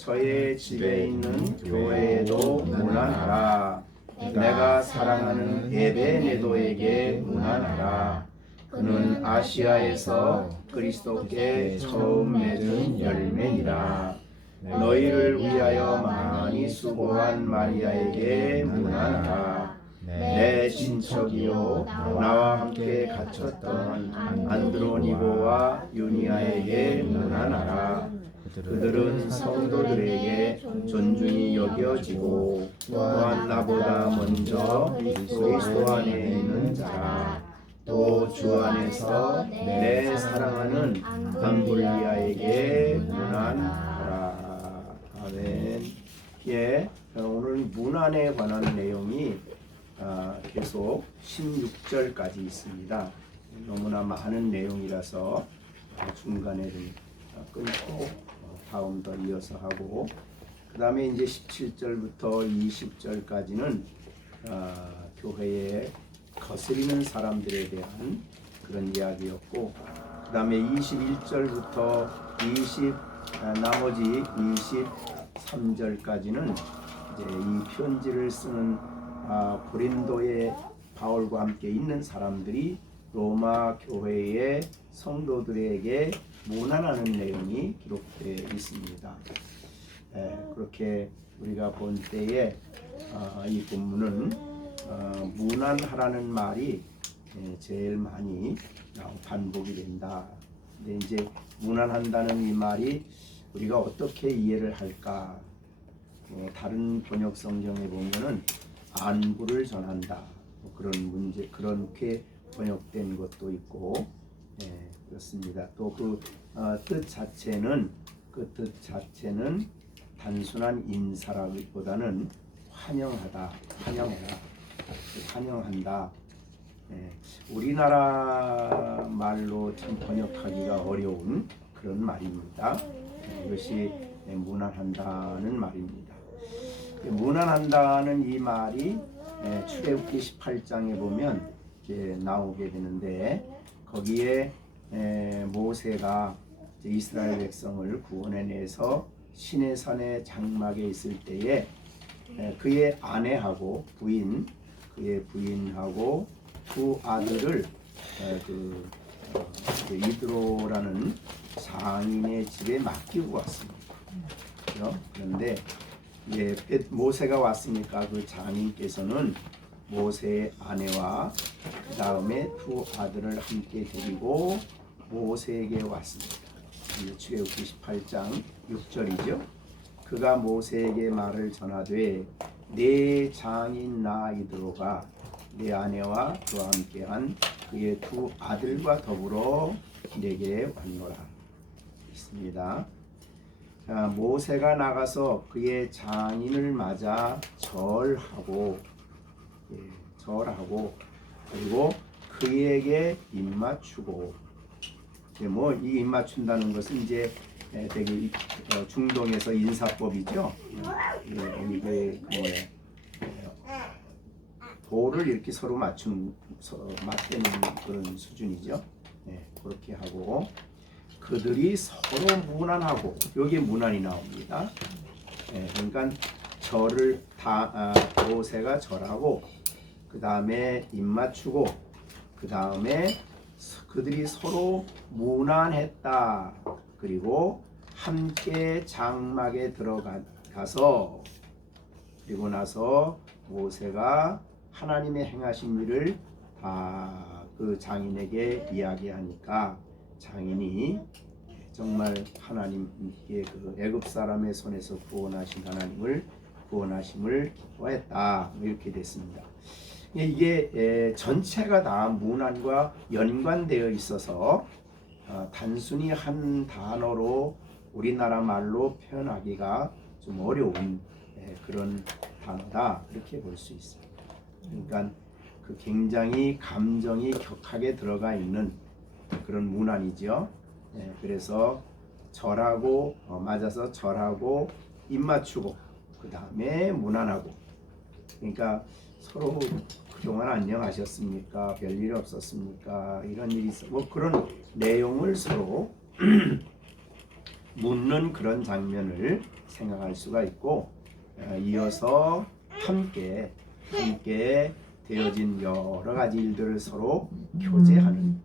저의 집에 있는 교회에도 문안하라. 내가 사랑하는 에베네도에게 문안하라. 그는 아시아에서 그리스도께 처음 맺은 열매니라. 너희를 위하여 많이 수고한 마리아에게 문안하라. 내 친척이요 나와 함께 갇혔던 안드로니고와 유니아에게 문안하라. 그들은 성도들에게 존중이 여겨지고 또한 나보다 먼저 그리스도 안에 있는 자라. 또 주 안에서 내 사랑하는 암블리아에게 문안하라. 아멘. 예, 오늘 문안에 관한 내용이 계속 16절까지 있습니다. 너무나 많은 내용이라서 중간에 좀 끊고 다음 더 이어서 하고, 그 다음에 이제 17절부터 20절까지는 교회에 거스리는 사람들에 대한 그런 이야기였고, 그 다음에 21절부터 나머지 23절까지는 이제 이 편지를 쓰는 고린도의 바울과 함께 있는 사람들이 로마 교회의 성도들에게 문안하는 내용이 기록되어 있습니다. 그렇게 우리가 본 때에 이 본문은 문안하라는 말이 제일 많이 반복이 된다. 근데 이제 문안한다는 이 말이 우리가 어떻게 이해를 할까? 다른 번역 성경에 보면은 안부를 전한다. 그런 문제, 그렇게 번역된 것도 있고, 그렇습니다. 또 그 뜻 자체는 단순한 인사라기보다는 환영하다, 환영해라, 환영한다. 우리나라 말로 참 번역하기가 어려운 그런 말입니다. 이것이 문안한다는 말입니다. 문안한다는 이 말이 출애굽기 18장에 보면 이제 나오게 되는데, 거기에 모세가 이스라엘 백성을 구원해내서 시내산의 장막에 있을 때에 그의 아내하고 그의 부인하고 두 아들을 이드로라는 장인의 집에 맡기고 왔습니다. 그런데 이제 모세가 왔으니까 그 장인께서는 모세의 아내와 그 다음에 두 아들을 함께 데리고 모세에게 왔습니다. 출애굽기 18장 6절이죠. 그가 모세에게 말을 전하되 내 장인 이드로가 내 아내와 그와 함께한 그의 두 아들과 더불어 내게 왔노라. 있습니다. 모세가 나가서 그의 장인을 맞아 절하고 그리고 그에게 입맞추고, 이 입맞춘다는 것은 이제 되게 중동에서 인사법이죠. 돌을 이렇게 서로 맞대는 그런 수준이죠. 그렇게 하고 그들이 서로 문안하고, 여기에 문안이 나옵니다. 그러니까 절을 모세가 절하고, 그 다음에 입맞추고, 그 다음에 그들이 서로 문안했다. 그리고 함께 장막에 들어가서, 그리고 나서 모세가 하나님의 행하신 일을 다 그 장인에게 이야기하니까 장인이 정말 하나님께 그 애굽 사람의 손에서 구원하심을 기뻐했다. 이렇게 됐습니다. 이게 전체가 다 문안과 연관되어 있어서 단순히 한 단어로 우리나라 말로 표현하기가 좀 어려운 그런 단어다, 그렇게 볼 수 있습니다. 그러니까 그 굉장히 감정이 격하게 들어가 있는 그런 문안이죠. 그래서 절하고 맞아서 절하고 입맞추고 그 다음에 문안하고, 그러니까 서로 그동안 안녕하셨습니까? 별일 없었습니까? 이런 일이 있어. 그런 내용을 서로 묻는 그런 장면을 생각할 수가 있고, 이어서 함께 되어진 여러 가지 일들을 서로 교제하는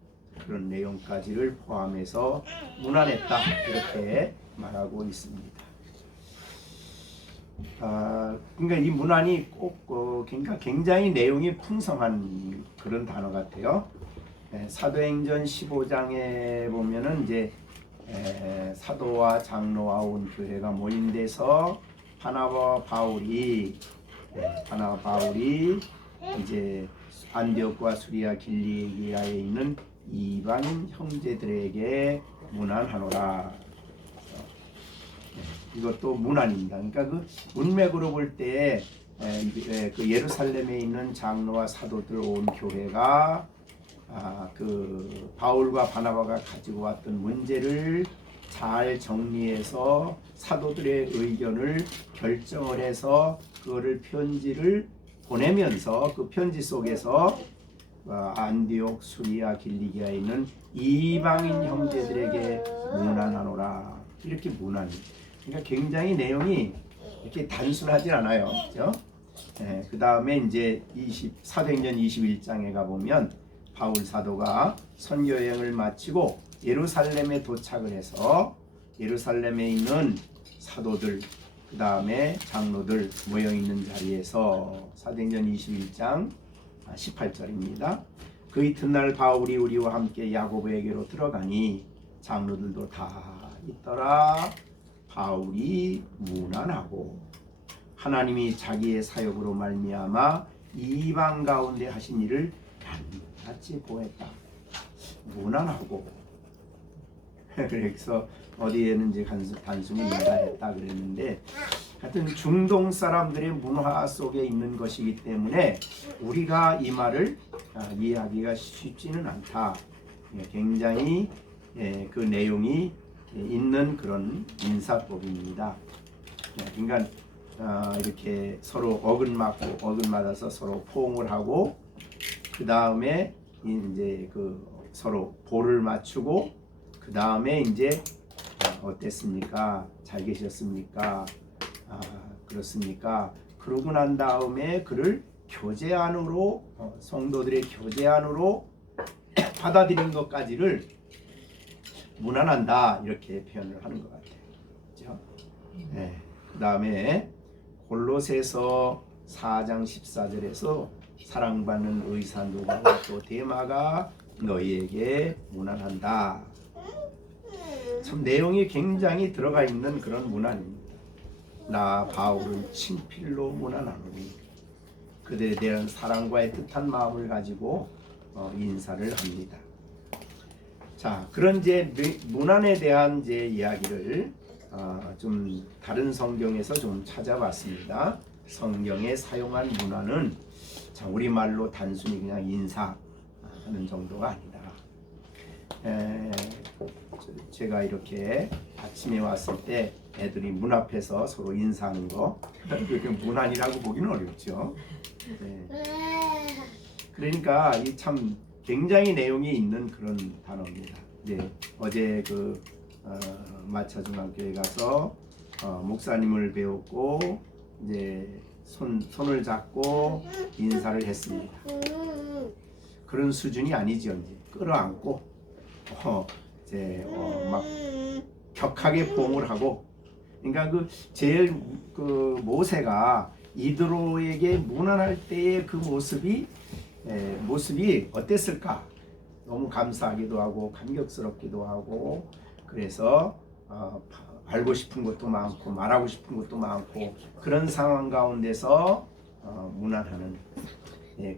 그런 내용까지를 포함해서 문안했다, 이렇게 말하고 있습니다. 그러니까 이 문안이 꼭 그러니까 굉장히 내용이 풍성한 그런 단어 같아요. 사도행전 15장에 보면은 이제 사도와 장로와 온 교회가 모인 데서 바나바와 바울이 이제 안디옥과 수리아 길리기아에 있는 이방인 형제들에게 문안하노라. 이것도 문안입니다. 그러니까 그 문맥으로 볼 때 그 예루살렘에 있는 장로와 사도들 온 교회가 그 바울과 바나바가 가지고 왔던 문제를 잘 정리해서 사도들의 의견을 결정을 해서 그거를 편지를 보내면서 그 편지 속에서 안디옥, 수리아, 길리기아에 있는 이방인 형제들에게 문안하노라, 이렇게 문안이. 그러니까 굉장히 내용이 이렇게 단순하지 않아요, 그렇죠? 그 다음에 이제 사도행전 21장에 가 보면 바울 사도가 선교 여행을 마치고 예루살렘에 도착을 해서 예루살렘에 있는 사도들, 그 다음에 장로들 모여 있는 자리에서 사도행전 21장 18절입니다. 그 이튿날 바울이 우리와 함께 야고보에게로 들어가니 장로들도 다 있더라. 바울이 문안하고 하나님이 자기의 사역으로 말미암아 이방 가운데 하신 일을 낱낱이 보았다. 문안하고 그래서 어디에는 이제 단순히 문안했다 그랬는데, 하여튼 중동 사람들의 문화 속에 있는 것이기 때문에 우리가 이 말을 이해하기가 쉽지는 않다. 굉장히 그 내용이 있는 그런 인사법입니다. 그러니까 이렇게 서로 어긋맞아서 서로 포옹을 하고, 그 다음에 이제 그 서로 볼을 맞추고, 그 다음에 이제 어땠습니까? 잘 계셨습니까? 그렇습니까? 그러고 난 다음에 그를 교제 안으로 성도들의 교제 안으로 받아들인 것까지를 문안한다, 이렇게 표현을 하는 것 같아요. 그렇죠? 네. 그 다음에 골로새서 4장 14절에서 사랑받는 의사 누가와 또 데마가 너희에게 문안한다. 참 내용이 굉장히 들어가 있는 그런 문안입니다. 나 바울은 친필로 문안하노니 그들에 대한 사랑과의 뜻한 마음을 가지고 인사를 합니다. 자, 그런 이제 문안에 대한 이제 이야기를 좀 다른 성경에서 좀 찾아봤습니다. 성경에 사용한 문안은 우리말로 단순히 그냥 인사하는 정도가 아니다. 제가 이렇게 아침에 왔을 때 애들이 문 앞에서 서로 인사하는 거, 그게 문안이라고 보기는 어렵죠. 네. 그러니까 이 참 굉장히 내용이 있는 그런 단어입니다. 네. 어제 그 마차중앙교회 가서 목사님을 배웠고 이제 손을 잡고 인사를 했습니다. 그런 수준이 아니죠. 이제 끌어안고 막 격하게 포옹을 하고. 그러니까 그 제일 그 모세가 이드로에게 문안할 때의 그 모습이 어땠을까? 너무 감사하기도 하고 감격스럽기도 하고, 그래서 알고 싶은 것도 많고 말하고 싶은 것도 많고 그런 상황 가운데서 문안하는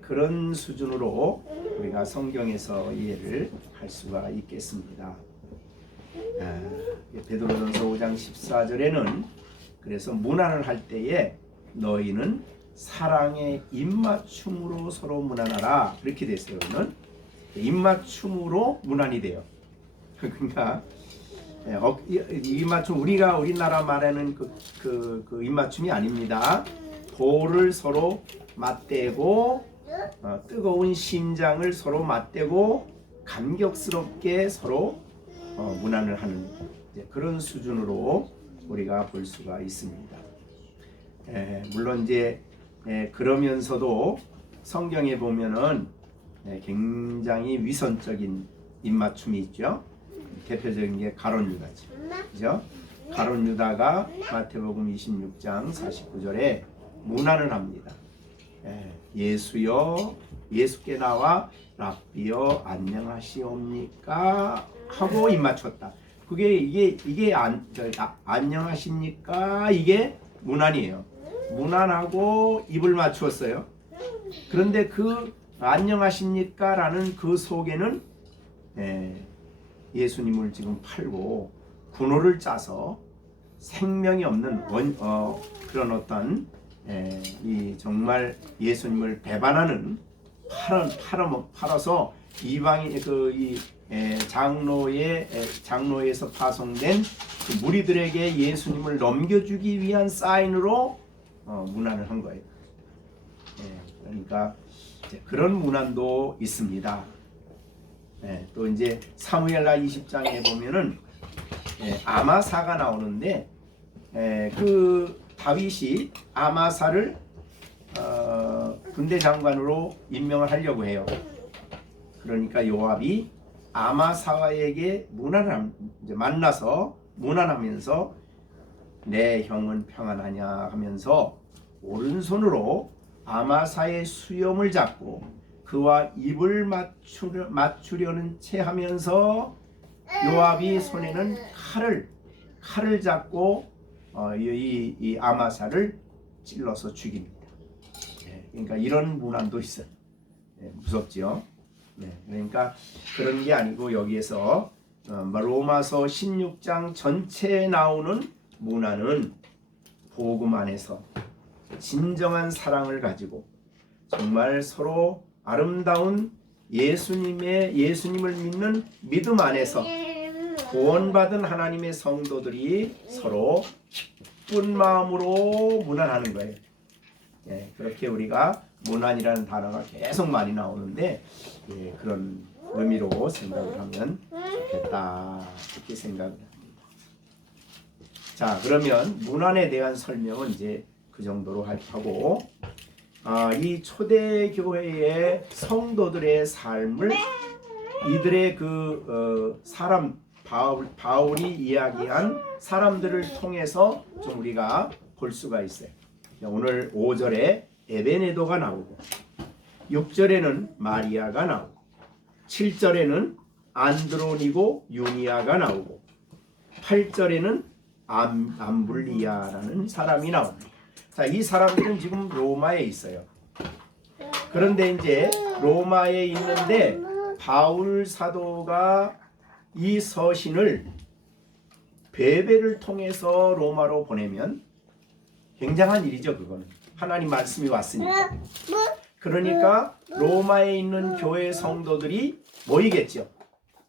그런 수준으로 우리가 성경에서 이해를 할 수가 있겠습니다. 베드로전서 5장 14절에는 그래서 문안을 할 때에 너희는 사랑의 입맞춤으로 서로 문안하라, 이렇게 됐어요. 이는 입맞춤으로 문안이 돼요. 그러니까 입맞춤, 우리나라 말하는 그 입맞춤이 아닙니다. 볼을 서로 맞대고 뜨거운 심장을 서로 맞대고 감격스럽게 서로 문안을 하는 이제 그런 수준으로 우리가 볼 수가 있습니다. 물론 이제 그러면서도 성경에 보면은 굉장히 위선적인 입맞춤이 있죠. 대표적인 게 가룟 유다죠. 그죠? 가룟 유다가 마태복음 26장 49절에 문안을 합니다. 예수여, 예수께 나와 랍비여 안녕하시옵니까 하고 입맞췄다. 그게 이게 안녕하십니까 이게 문안이에요. 문안하고 입을 맞추었어요. 그런데 그 안녕하십니까 라는 그 속에는 예수님을 지금 팔고 군호를 짜서 생명이 없는 그런 어떤 이 정말 예수님을 배반하는 팔아서 이방인 이 장로에서 파송된 그 무리들에게 예수님을 넘겨주기 위한 사인으로 문안을 한 거예요. 그러니까 이제 그런 문안도 있습니다. 또 이제 사무엘하 20장에 보면은 아마사가 나오는데 그 다윗이 아마사를 군대 장관으로 임명을 하려고 해요. 그러니까 요압이 아마사에게 이제 만나서 문안하면서 내 형은 평안하냐 하면서 오른손으로 아마사의 수염을 잡고 그와 입을 맞추려는 채 하면서 요압이 손에는 칼을 잡고 이 아마사를 찔러서 죽입니다. 그러니까 이런 문안도 있어요. 무섭지요. 그러니까 그런 게 아니고 여기에서 로마서 16장 전체에 나오는 문안은 복음 안에서 진정한 사랑을 가지고 정말 서로 아름다운 예수님을 믿는 믿음 안에서 구원받은 하나님의 성도들이 서로 기쁜 마음으로 문안하는 거예요. 그렇게 우리가 문안이라는 단어가 계속 많이 나오는데 그런 의미로 생각을 하면 좋겠다 이렇게 생각을 합니다. 자, 그러면 문안에 대한 설명은 이제 그 정도로 하고 이 초대교회의 성도들의 삶을 이들의 그 사람 바울이 이야기한 사람들을 통해서 좀 우리가 볼 수가 있어요. 오늘 5절에 에베네도가 나오고 6절에는 마리아가 나오고 7절에는 안드로니고 유니아가 나오고 8절에는 암블리아라는 사람이 나옵니다. 자, 이 사람들은 지금 로마에 있어요. 그런데 이제 로마에 있는데 바울 사도가 이 서신을 베베를 통해서 로마로 보내면 굉장한 일이죠. 그거는 하나님 말씀이 왔으니까. 그러니까 로마에 있는 교회 성도들이 모이겠죠.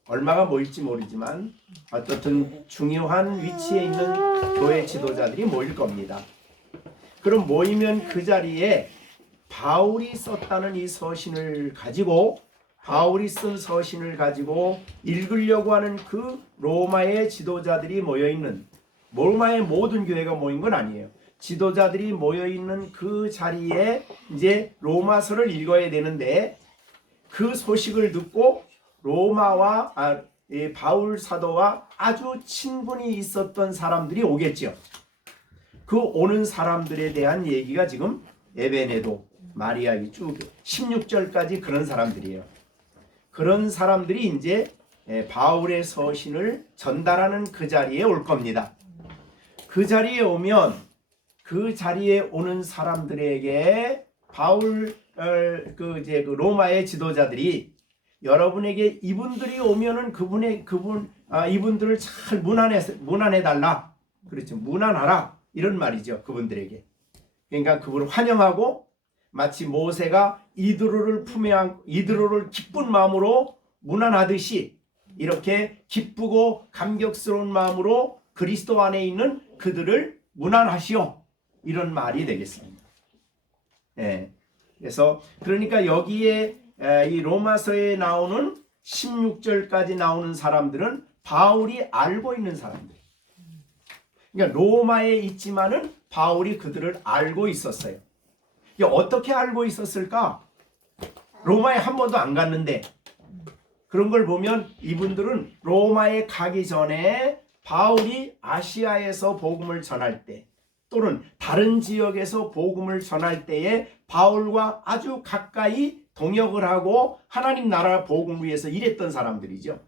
얼마가 모일지 모르지만 어떻든 중요한 위치에 있는 교회 지도자들이 모일 겁니다. 그럼 모이면 그 자리에 바울이 썼다는 이 서신을 가지고 바울이 쓴 서신을 가지고 읽으려고 하는 그 로마의 지도자들이 모여있는, 로마의 모든 교회가 모인 건 아니에요. 지도자들이 모여있는 그 자리에 이제 로마서를 읽어야 되는데 그 소식을 듣고 로마와 바울 사도와 아주 친분이 있었던 사람들이 오겠죠. 그 오는 사람들에 대한 얘기가 지금 에베네도, 마리아이 쭉 16절까지 그런 사람들이에요. 그런 사람들이 이제 바울의 서신을 전달하는 그 자리에 올 겁니다. 그 자리에 오면 그 자리에 오는 사람들에게 바울 그 로마의 지도자들이 여러분에게 이분들이 오면은 이분들을 잘 문안해 달라. 그렇죠. 문안하라. 이런 말이죠. 그분들에게. 그러니까 그분을 환영하고 마치 모세가 이드로를 품에 안고 이드로를 기쁜 마음으로 문안하듯이 이렇게 기쁘고 감격스러운 마음으로 그리스도 안에 있는 그들을 문안하시오. 이런 말이 되겠습니다. 그래서 그러니까 여기에 이 로마서에 나오는 16절까지 나오는 사람들은 바울이 알고 있는 사람들. 그러니까 로마에 있지만은 바울이 그들을 알고 있었어요. 이게 어떻게 알고 있었을까? 로마에 한 번도 안 갔는데 그런 걸 보면 이분들은 로마에 가기 전에 바울이 아시아에서 복음을 전할 때 또는 다른 지역에서 복음을 전할 때에 바울과 아주 가까이 동역을 하고 하나님 나라 복음을 위해서 일했던 사람들이죠.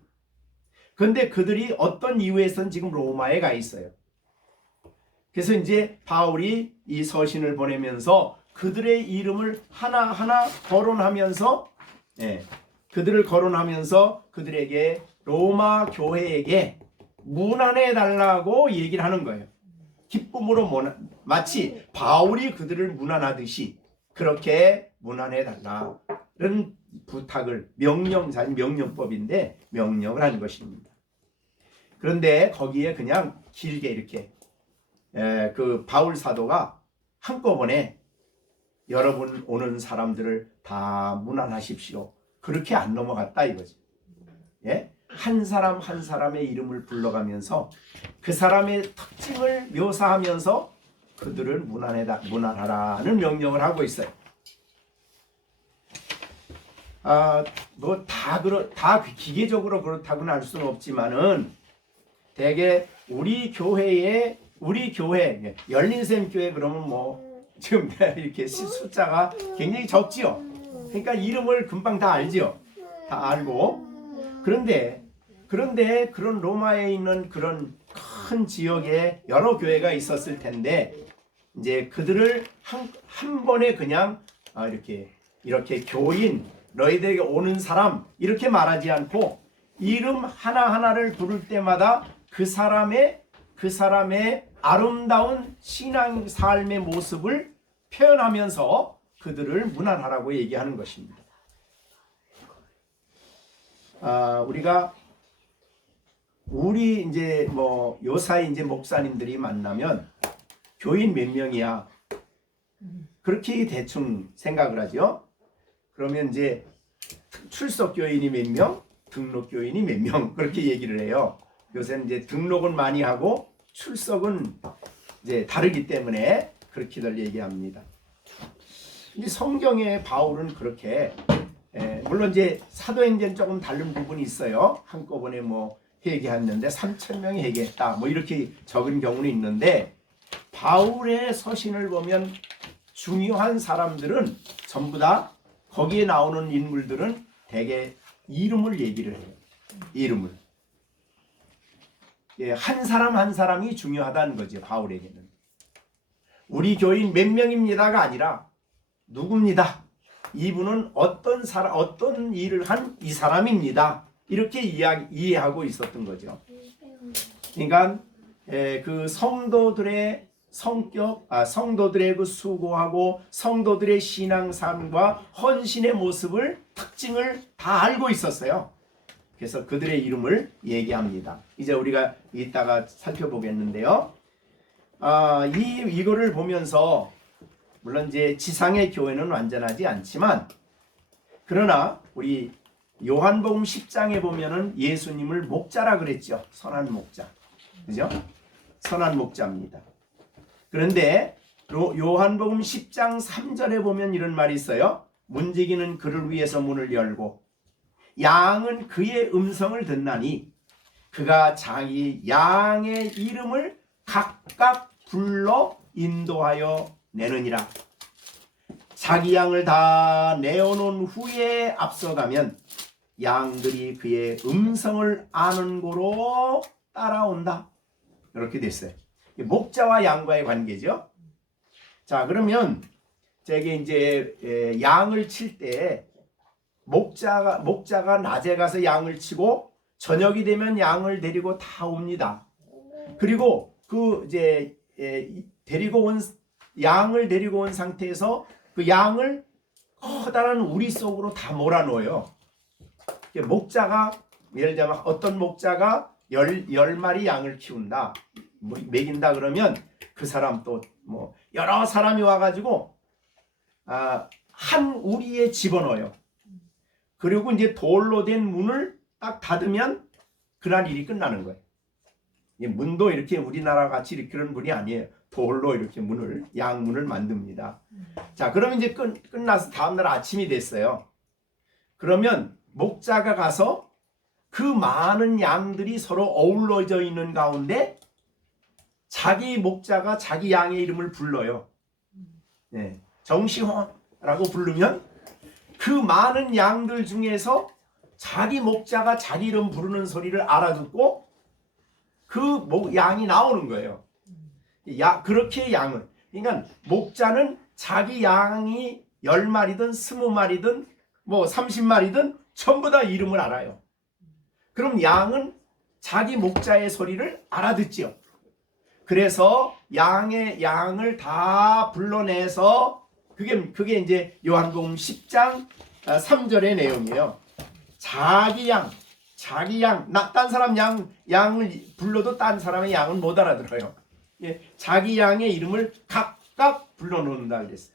그런데 그들이 어떤 이유에선 지금 로마에 가 있어요. 그래서 이제 바울이 이 서신을 보내면서 그들의 이름을 하나하나 거론하면서 그들을 거론하면서 그들에게 로마 교회에게 문안해 달라고 얘기를 하는 거예요. 기쁨으로 마치 바울이 그들을 문안하듯이 그렇게 문안해 달라는 부탁을 명령법인데 명령을 한 것입니다. 그런데 거기에 그냥 길게 이렇게 그 바울 사도가 한꺼번에 여러분 오는 사람들을 다 문안하십시오. 그렇게 안 넘어갔다 이거지. 예? 한 사람 한 사람의 이름을 불러가면서 그 사람의 특징을 묘사하면서 그들을 문안하라는 명령을 하고 있어요. 뭐 다 기계적으로 그렇다고는 할 수는 없지만은 대개 우리 교회 열린샘 교회 그러면 뭐 지금 이렇게 숫자가 굉장히 적지요. 그러니까 이름을 금방 다 알지요. 다 알고. 그런데 그런 로마에 있는 그런 큰 지역에 여러 교회가 있었을 텐데 이제 그들을 한 번에 그냥 이렇게 교인 너희들에게 오는 사람 이렇게 말하지 않고 이름 하나하나를 부를 때마다 그 사람의 아름다운 신앙 삶의 모습을 표현하면서 그들을 문안하라고 얘기하는 것입니다. 우리 이제 뭐 요사이 이제 목사님들이 만나면 교인 몇 명이야? 그렇게 대충 생각을 하죠. 그러면 이제 출석 교인이 몇 명, 등록 교인이 몇 명 그렇게 얘기를 해요. 요새는 이제 등록은 많이 하고 출석은 이제 다르기 때문에 그렇게들 얘기합니다. 이 성경에 바울은 그렇게 물론 이제 사도행전 조금 다른 부분이 있어요. 한꺼번에 뭐 회개했는데 3,000명이 회개했다. 뭐 이렇게 적은 경우는 있는데 바울의 서신을 보면 중요한 사람들은 전부 다 거기에 나오는 인물들은 대개 이름을 얘기를 해요. 이름을. 한 사람 한 사람이 중요하다는 거죠. 바울에게는. 우리 교인 몇 명입니다가 아니라 누굽니다. 이분은 어떤 일을 한 이 사람입니다. 이렇게 이해하고 있었던 거죠. 그러니까 그 성도들의 성격, 성도들의 그 수고하고 성도들의 신앙삶과 헌신의 모습을 특징을 다 알고 있었어요. 그래서 그들의 이름을 얘기합니다. 이제 우리가 이따가 살펴보겠는데요. 이거를 보면서 물론 이제 지상의 교회는 완전하지 않지만 그러나 우리 요한복음 10장에 보면은 예수님을 목자라 그랬죠. 선한 목자. 그죠? 선한 목자입니다. 그런데 요한복음 10장 3절에 보면 이런 말이 있어요. 문지기는 그를 위해서 문을 열고 양은 그의 음성을 듣나니 그가 자기 양의 이름을 각각 불러 인도하여 내느니라. 자기 양을 다 내어놓은 후에 앞서가면 양들이 그의 음성을 아는 고로 따라온다. 이렇게 됐어요. 목자와 양과의 관계죠. 자, 그러면 저게 이제 양을 칠 때 목자가 낮에 가서 양을 치고 저녁이 되면 양을 데리고 다 옵니다. 그리고 그 이제 양을 데리고 온 상태에서 그 양을 커다란 우리 속으로 다 몰아넣어요. 목자가 예를 들면 어떤 목자가 10마리 양을 키운다, 먹인다 그러면 그 사람 또 뭐 여러 사람이 와가지고 한 우리에 집어넣어요. 그리고 이제 돌로 된 문을 딱 닫으면 그날 일이 끝나는 거예요. 이 문도 이렇게 우리나라 같이 이렇게 그런 문이 아니에요. 돌로 이렇게 문을 양문을 만듭니다. 자, 그러면 이제 끝나서 다음날 아침이 됐어요. 그러면 목자가 가서 그 많은 양들이 서로 어우러져 있는 가운데 자기 목자가 자기 양의 이름을 불러요. 네, 정시호라고 부르면 그 많은 양들 중에서 자기 목자가 자기 이름 부르는 소리를 알아듣고 그 양이 나오는 거예요. 그렇게 양을, 그러니까 목자는 자기 양이 10마리든 20마리든 뭐 30마리든 전부 다 이름을 알아요. 그럼 양은 자기 목자의 소리를 알아듣지요. 그래서 양을 다 불러내서 그게 이제 요한복음 10장 3절의 내용이에요. 자기 양, 딴 사람 양을 불러도 딴 사람의 양은 못 알아들어요. 예, 자기 양의 이름을 각각 불러놓는다 그랬어요.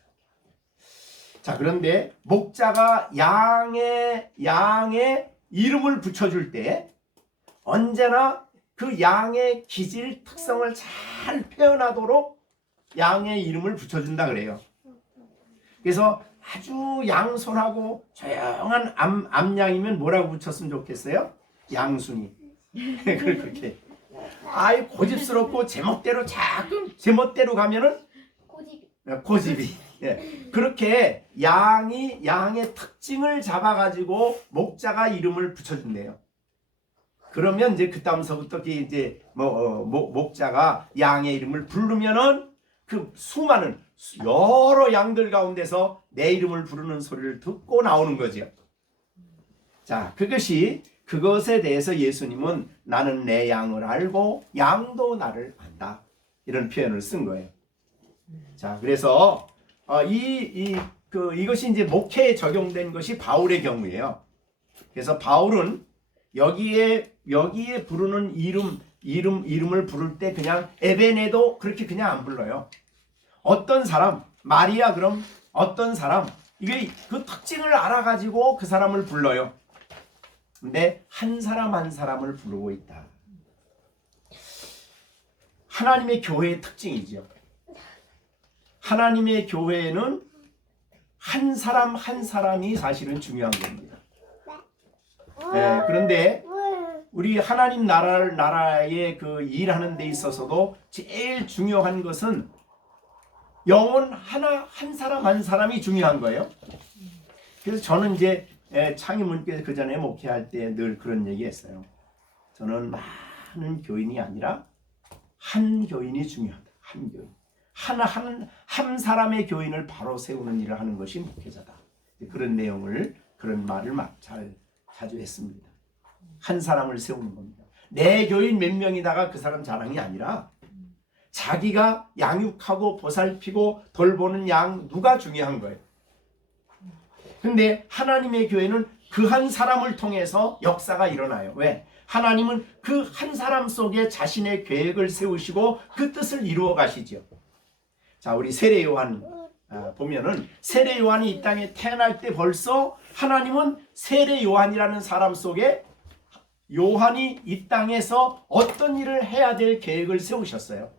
자, 그런데 목자가 양의 이름을 붙여줄 때 언제나 그 양의 기질 특성을 잘 표현하도록 양의 이름을 붙여준다 그래요. 그래서 아주 양손하고 조용한 암양이면 뭐라고 붙였으면 좋겠어요? 양순이. 그렇게. 아이 고집스럽고 제멋대로 자꾸 제멋대로 가면은 고집이. 예. 그렇게 양의 특징을 잡아가지고 목자가 이름을 붙여준대요. 그러면 이제 그 다음서부터 이제 목자가 양의 이름을 부르면은 그 수많은 여러 양들 가운데서 내 이름을 부르는 소리를 듣고 나오는 거죠. 자, 그것에 대해서 예수님은 나는 내 양을 알고 양도 나를 안다. 이런 표현을 쓴 거예요. 자, 그래서 이것이 이제 목회에 적용된 것이 바울의 경우예요. 그래서 바울은 여기에 부르는 이름을 부를 때 그냥 에베네도 그렇게 그냥 안 불러요. 어떤 사람, 마리아 그럼 어떤 사람, 이게 그 특징을 알아가지고 그 사람을 불러요. 근데 한 사람 한 사람을 부르고 있다. 하나님의 교회의 특징이죠. 하나님의 교회는 한 사람 한 사람이 사실은 중요한 겁니다. 네, 그런데 우리 하나님 나라의 그 일하는 데 있어서도 제일 중요한 것은 영혼 한 사람 한 사람이 중요한 거예요. 그래서 저는 이제 창의문교에서 그 전에 목회할 때 늘 그런 얘기했어요. 저는 많은 교인이 아니라 한 교인이 중요하다. 한 교인. 한 사람의 교인을 바로 세우는 일을 하는 것이 목회자다. 그런 내용을, 그런 말을 자주 했습니다. 한 사람을 세우는 겁니다. 내 교인 몇 명이다가 그 사람 자랑이 아니라 자기가 양육하고 보살피고 돌보는 양 누가 중요한 거예요. 근데 하나님의 교회는 그 한 사람을 통해서 역사가 일어나요. 왜? 하나님은 그 한 사람 속에 자신의 계획을 세우시고 그 뜻을 이루어 가시죠. 자, 우리 세례 요한 보면은 세례 요한이 이 땅에 태어날 때 벌써 하나님은 세례 요한이라는 사람 속에 요한이 이 땅에서 어떤 일을 해야 될 계획을 세우셨어요.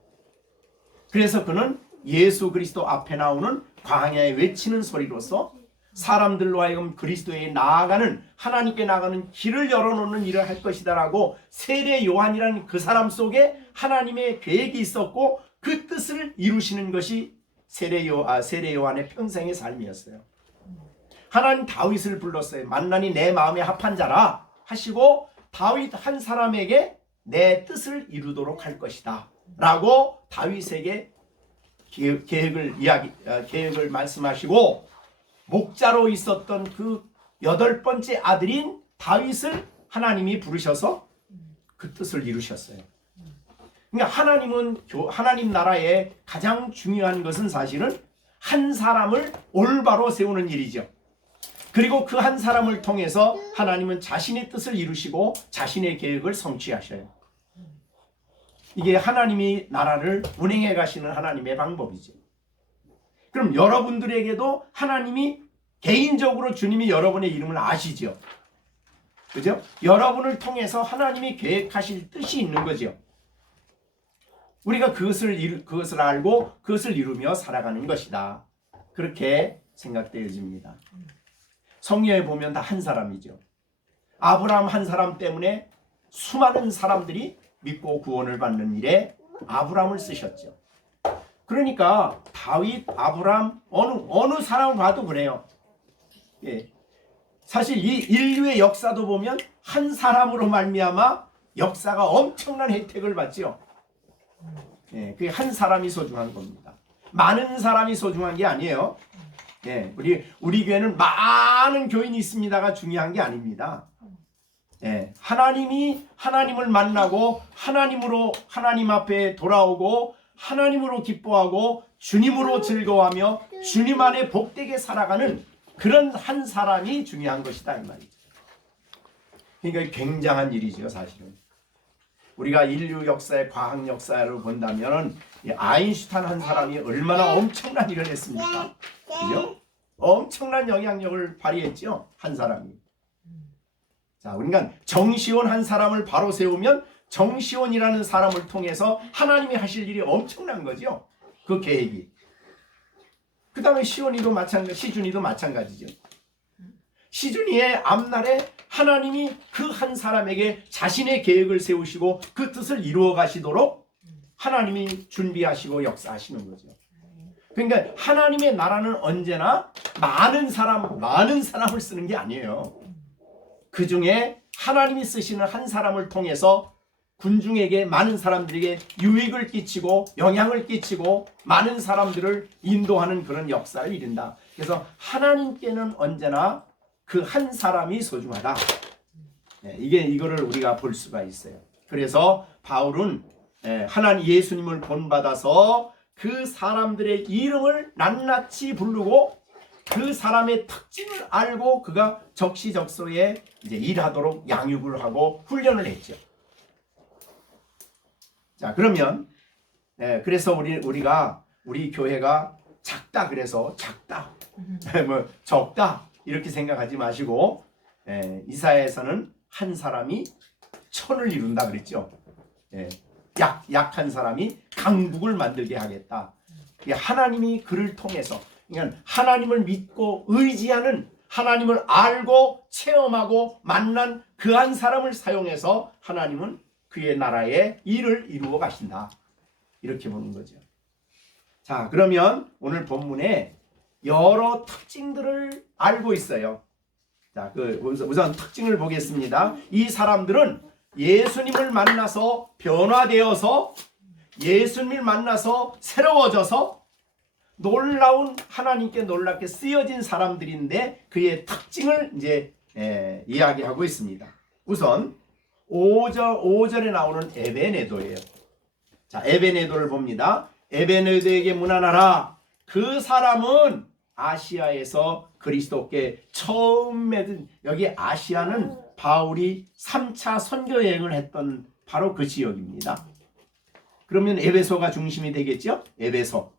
그래서 그는 예수 그리스도 앞에 나오는 광야에 외치는 소리로서 사람들로 하여금 그리스도에 나아가는, 하나님께 나가는 길을 열어놓는 일을 할 것이다라고 세례 요한이라는 그 사람 속에 하나님의 계획이 있었고 그 뜻을 이루시는 것이 세례 요한의 평생의 삶이었어요. 하나님 다윗을 불렀어요. 만나니 내 마음에 합한 자라 하시고 다윗 한 사람에게 내 뜻을 이루도록 할 것이다 라고 다윗에게 계획을 말씀하시고 목자로 있었던 그 8번째 아들인 다윗을 하나님이 부르셔서 그 뜻을 이루셨어요. 그러니까 하나님 나라의 가장 중요한 것은 사실은 한 사람을 올바로 세우는 일이죠. 그리고 그 한 사람을 통해서 하나님은 자신의 뜻을 이루시고 자신의 계획을 성취하셔요. 이게 하나님이 나라를 운행해 가시는 하나님의 방법이죠. 그럼 여러분들에게도 하나님이 개인적으로 주님이 여러분의 이름을 아시죠? 그죠? 여러분을 통해서 하나님이 계획하실 뜻이 있는 거죠. 우리가 그것을 알고 그것을 이루며 살아가는 것이다. 그렇게 생각되어집니다. 성경에 보면 다 한 사람이죠. 아브라함 한 사람 때문에 수많은 사람들이 믿고 구원을 받는 일에 아브라함을 쓰셨죠. 그러니까 다윗, 아브라함 어느 사람을 봐도 그래요. 예. 사실 이 인류의 역사도 보면 한 사람으로 말미암아 역사가 엄청난 혜택을 받죠. 예, 그게 한 사람이 소중한 겁니다. 많은 사람이 소중한 게 아니에요. 예, 우리 교회는 많은 교인이 있습니다가 중요한 게 아닙니다. 예, 하나님을 만나고 하나님 앞에 돌아오고 하나님으로 기뻐하고 주님으로 즐거워하며 주님 안에 복되게 살아가는 그런 한 사람이 중요한 것이다 이 말이죠. 그러니까 굉장한 일이죠 사실은. 우리가 인류 역사의 과학 역사를 본다면 아인슈타인 한 사람이 얼마나 엄청난 일을 했습니까? 그죠? 엄청난 영향력을 발휘했죠 한 사람이. 자, 그러니까 정시원 한 사람을 바로 세우면 정시원이라는 사람을 통해서 하나님이 하실 일이 엄청난 거죠. 그 계획이. 그 다음에 시준이도 마찬가지죠. 시준이의 앞날에 하나님이 그 한 사람에게 자신의 계획을 세우시고 그 뜻을 이루어 가시도록 하나님이 준비하시고 역사하시는 거죠. 그러니까 하나님의 나라는 언제나 많은 사람을 쓰는 게 아니에요. 그 중에 하나님이 쓰시는 한 사람을 통해서 군중에게 많은 사람들에게 유익을 끼치고 영향을 끼치고 많은 사람들을 인도하는 그런 역사를 이룬다. 그래서 하나님께는 언제나 그 한 사람이 소중하다. 이거를 우리가 볼 수가 있어요. 그래서 바울은 하나님 예수님을 본받아서 그 사람들의 이름을 낱낱이 부르고 그 사람의 특징을 알고 그가 적시적소에 이제 일하도록 양육을 하고 훈련을 했죠. 자, 그러면 그래서 우리 교회가 작다 그래서 작다 뭐 적다 이렇게 생각하지 마시고 이사야에서는 한 사람이 천을 이룬다 그랬죠. 약한 사람이 강국을 만들게 하겠다. 하나님이 그를 통해서 그러니까 하나님을 믿고 의지하는 하나님을 알고 체험하고 만난 그 한 사람을 사용해서 하나님은 그의 나라의 일을 이루어 가신다. 이렇게 보는 거죠. 자, 그러면 오늘 본문에 여러 특징들을 알고 있어요. 자, 우선 특징을 보겠습니다. 이 사람들은 예수님을 만나서 변화되어서 예수님을 만나서 새로워져서 하나님께 놀랍게 쓰여진 사람들인데 그의 특징을 이제 이야기하고 있습니다. 우선 5절에 나오는 에베네도예요. 자, 에베네도를 봅니다. 에베네도에게 문안하라. 그 사람은 아시아에서 그리스도께 처음 맺은, 여기 아시아는 바울이 3차 선교 여행을 했던 바로 그 지역입니다. 그러면 에베소가 중심이 되겠죠? 에베소.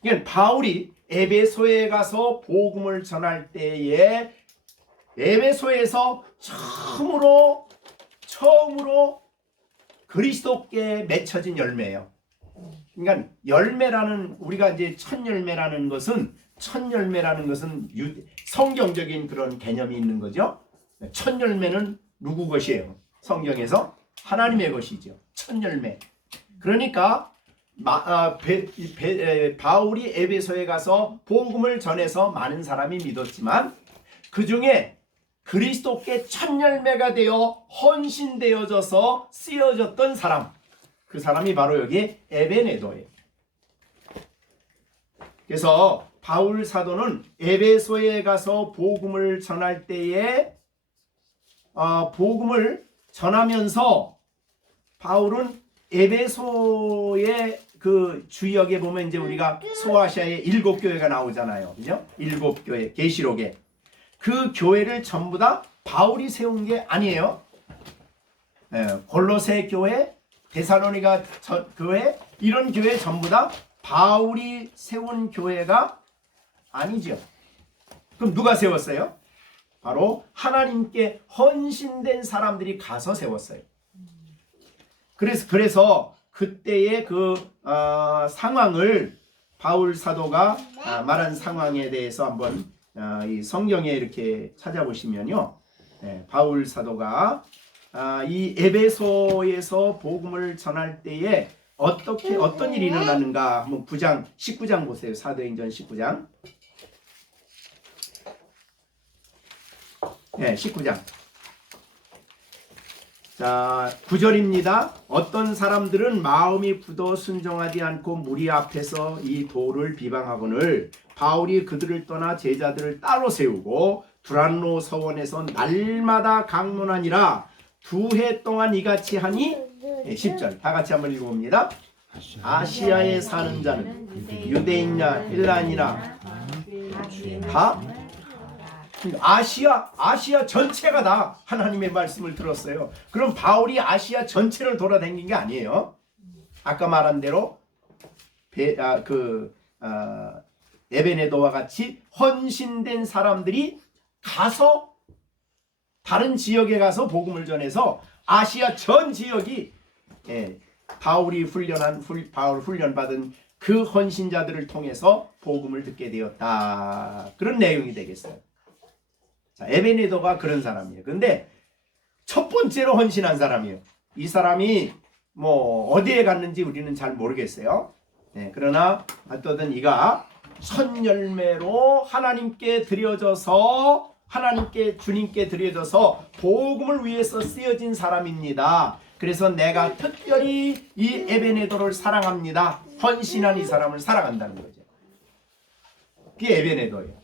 그러니까 바울이 에베소에 가서 복음을 전할 때에 에베소에서 처음으로 그리스도께 맺혀진 열매예요. 그러니까 열매라는 우리가 이제 첫 열매라는 것은 성경적인 그런 개념이 있는 거죠. 첫 열매는 누구 것이에요? 성경에서 하나님의 것이죠. 첫 열매. 그러니까 바울이 에베소에 가서 복음을 전해서 많은 사람이 믿었지만 그 중에 그리스도께 첫 열매가 되어 헌신되어져서 쓰여졌던 사람, 그 사람이 바로 여기 에베네도예요. 그래서 바울 사도는 에베소에 가서 복음을 전할 때에 복음을 전하면서 바울은 에베소의 그 주역에 보면 이제 우리가 소아시아에 7교회가 나오잖아요. 그죠? 7교회, 계시록에. 그 교회를 전부 다 바울이 세운 게 아니에요. 골로새 교회, 데살로니가 교회, 이런 교회 전부 다 바울이 세운 교회가 아니죠. 그럼 누가 세웠어요? 바로 하나님께 헌신된 사람들이 가서 세웠어요. 그래서 그때의 그 상황을 바울 사도가 말한 상황에 대해서 한번 이 성경에 이렇게 찾아보시면요, 바울 사도가 이 에베소에서 복음을 전할 때에 어떤 일이 일어나는가 한번 9장 19장 보세요. 사도행전 19장. 19장. 자, 9절입니다. 어떤 사람들은 마음이 굳어 순종하지 않고 무리 앞에서 이 도를 비방하거늘 바울이 그들을 떠나 제자들을 따로 세우고 두란노 서원에서 날마다 강론하니라. 2해 동안 이같이 하니 10절 다 같이 한번 읽어봅니다. 아시아에 사는 자는 유대인이나 헬라인이나 다 아시아 전체가 다 하나님의 말씀을 들었어요. 그럼 바울이 아시아 전체를 돌아다닌 게 아니에요. 아까 말한 대로 에베네도와 같이 헌신된 사람들이 가서 다른 지역에 가서 복음을 전해서 아시아 전 지역이 바울 훈련받은 그 헌신자들을 통해서 복음을 듣게 되었다. 그런 내용이 되겠어요. 자, 에베네도가 그런 사람이에요. 근데 첫 번째로 헌신한 사람이에요. 이 사람이 뭐 어디에 갔는지 우리는 잘 모르겠어요. 그러나 어떠든 이가 첫 열매로 주님께 드려져서 복음을 위해서 쓰여진 사람입니다. 그래서 내가 특별히 이 에베네도를 사랑합니다. 헌신한 이 사람을 사랑한다는 거죠. 그게 에베네도예요.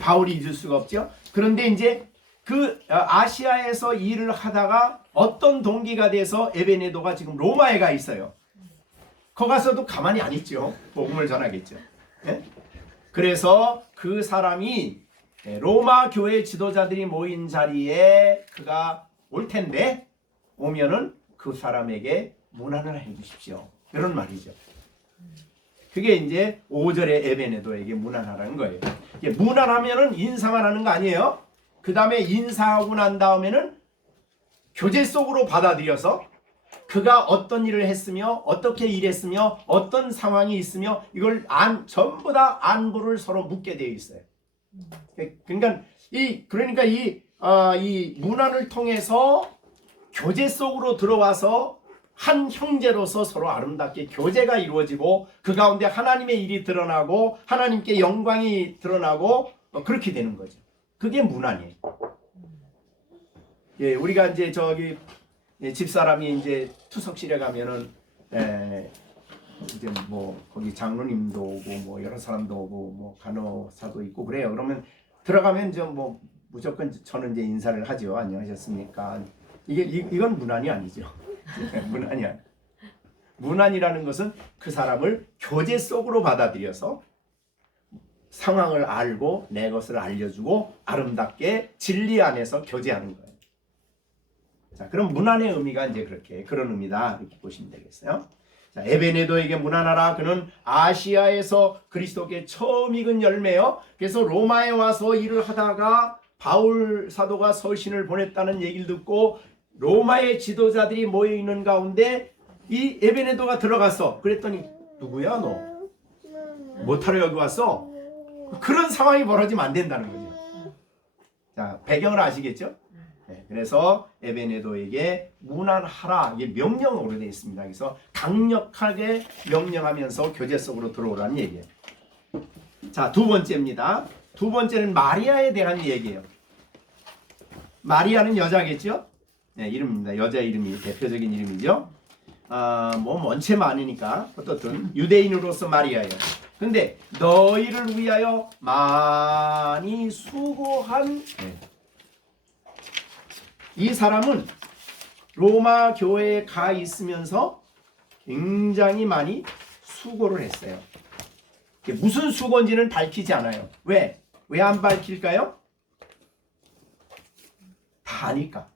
바울이 잊을 수가 없죠. 그런데 이제 그 아시아에서 일을 하다가 어떤 동기가 돼서 에베네도가 지금 로마에 가 있어요. 거기 가서도 가만히 안 있죠. 복음을 전하겠죠. 그래서 그 사람이 로마 교회 지도자들이 모인 자리에 그가 올 텐데 오면은 그 사람에게 문안을 해 주십시오. 이런 말이죠. 그게 이제 5절에 에베네도에게 문안하라는 거예요. 문안하면은 인사만 하는 거 아니에요. 그 다음에 인사하고 난 다음에는 교제 속으로 받아들여서 그가 어떤 일을 했으며 어떻게 일했으며 어떤 상황이 있으며 이걸 전부 다 안부를 서로 묻게 되어 있어요. 그러니까 이 문안을 통해서 교제 속으로 들어와서 한 형제로서 서로 아름답게 교제가 이루어지고 그 가운데 하나님의 일이 드러나고 하나님께 영광이 드러나고 그렇게 되는 거죠. 그게 문안이에요. 우리가 이제 집사람이 이제 투석실에 가면은 이제 뭐 거기 장로님도 오고 뭐 여러 사람도 오고 뭐 간호사도 있고 그래요. 그러면 들어가면 좀 뭐 무조건 저는 이제 인사를 하죠. 안녕하셨습니까? 이건 문안이 아니죠. 문안이 아니에요. 문안이라는 것은 그 사람을 교제 속으로 받아들여서 상황을 알고 내 것을 알려주고 아름답게 진리 안에서 교제하는 거예요. 자, 그럼 문안의 의미가 이제 그런 의미다 이렇게 보시면 되겠어요. 자, 에베네도에게 문안하라. 그는 아시아에서 그리스도께 처음 익은 열매요. 그래서 로마에 와서 일을 하다가 바울 사도가 서신을 보냈다는 얘기를 듣고 로마의 지도자들이 모여 있는 가운데 이 에베네도가 들어갔어. 그랬더니 누구야 너? 뭐하러 여기 왔어? 그런 상황이 벌어지면 안 된다는 거죠. 자, 배경을 아시겠죠? 그래서 에베네도에게 문안하라. 이게 명령어로 되어 있습니다. 그래서 강력하게 명령하면서 교제 속으로 들어오라는 얘기예요. 자, 두 번째입니다. 두 번째는 마리아에 대한 얘기예요. 마리아는 여자겠죠? 이름입니다. 여자 이름이 대표적인 이름이죠. 뭐 원체 많으니까 어떻든 유대인으로서 마리아예요. 근데 너희를 위하여 많이 수고한 이 사람은 로마 교회에 가 있으면서 굉장히 많이 수고를 했어요. 무슨 수고인지는 밝히지 않아요. 왜 안 밝힐까요? 다 아니까.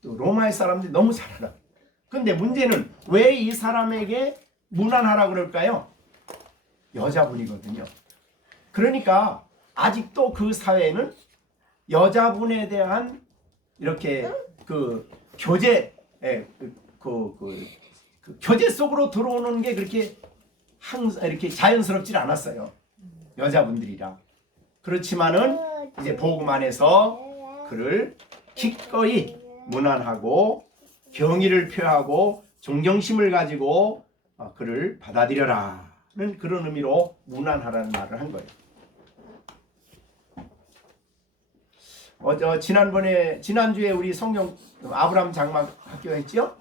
또 로마의 사람들이 너무 잘 알아. 근데 문제는 왜 이 사람에게 문안하라 그럴까요? 여자분이거든요. 그러니까 아직도 그 사회는 여자분에 대한 이렇게 그 교제 그 교제 속으로 들어오는 게 그렇게 항상 이렇게 자연스럽지 않았어요. 여자분들이라. 그렇지만은 이제 복음 안에서 그를 기꺼이 문안하고 경의를 표하고 존경심을 가지고 그를 받아들여라는 그런 의미로 문안하라는 말을 한 거예요. 지난주에 우리 성경 아브라함 장막 학교 했죠?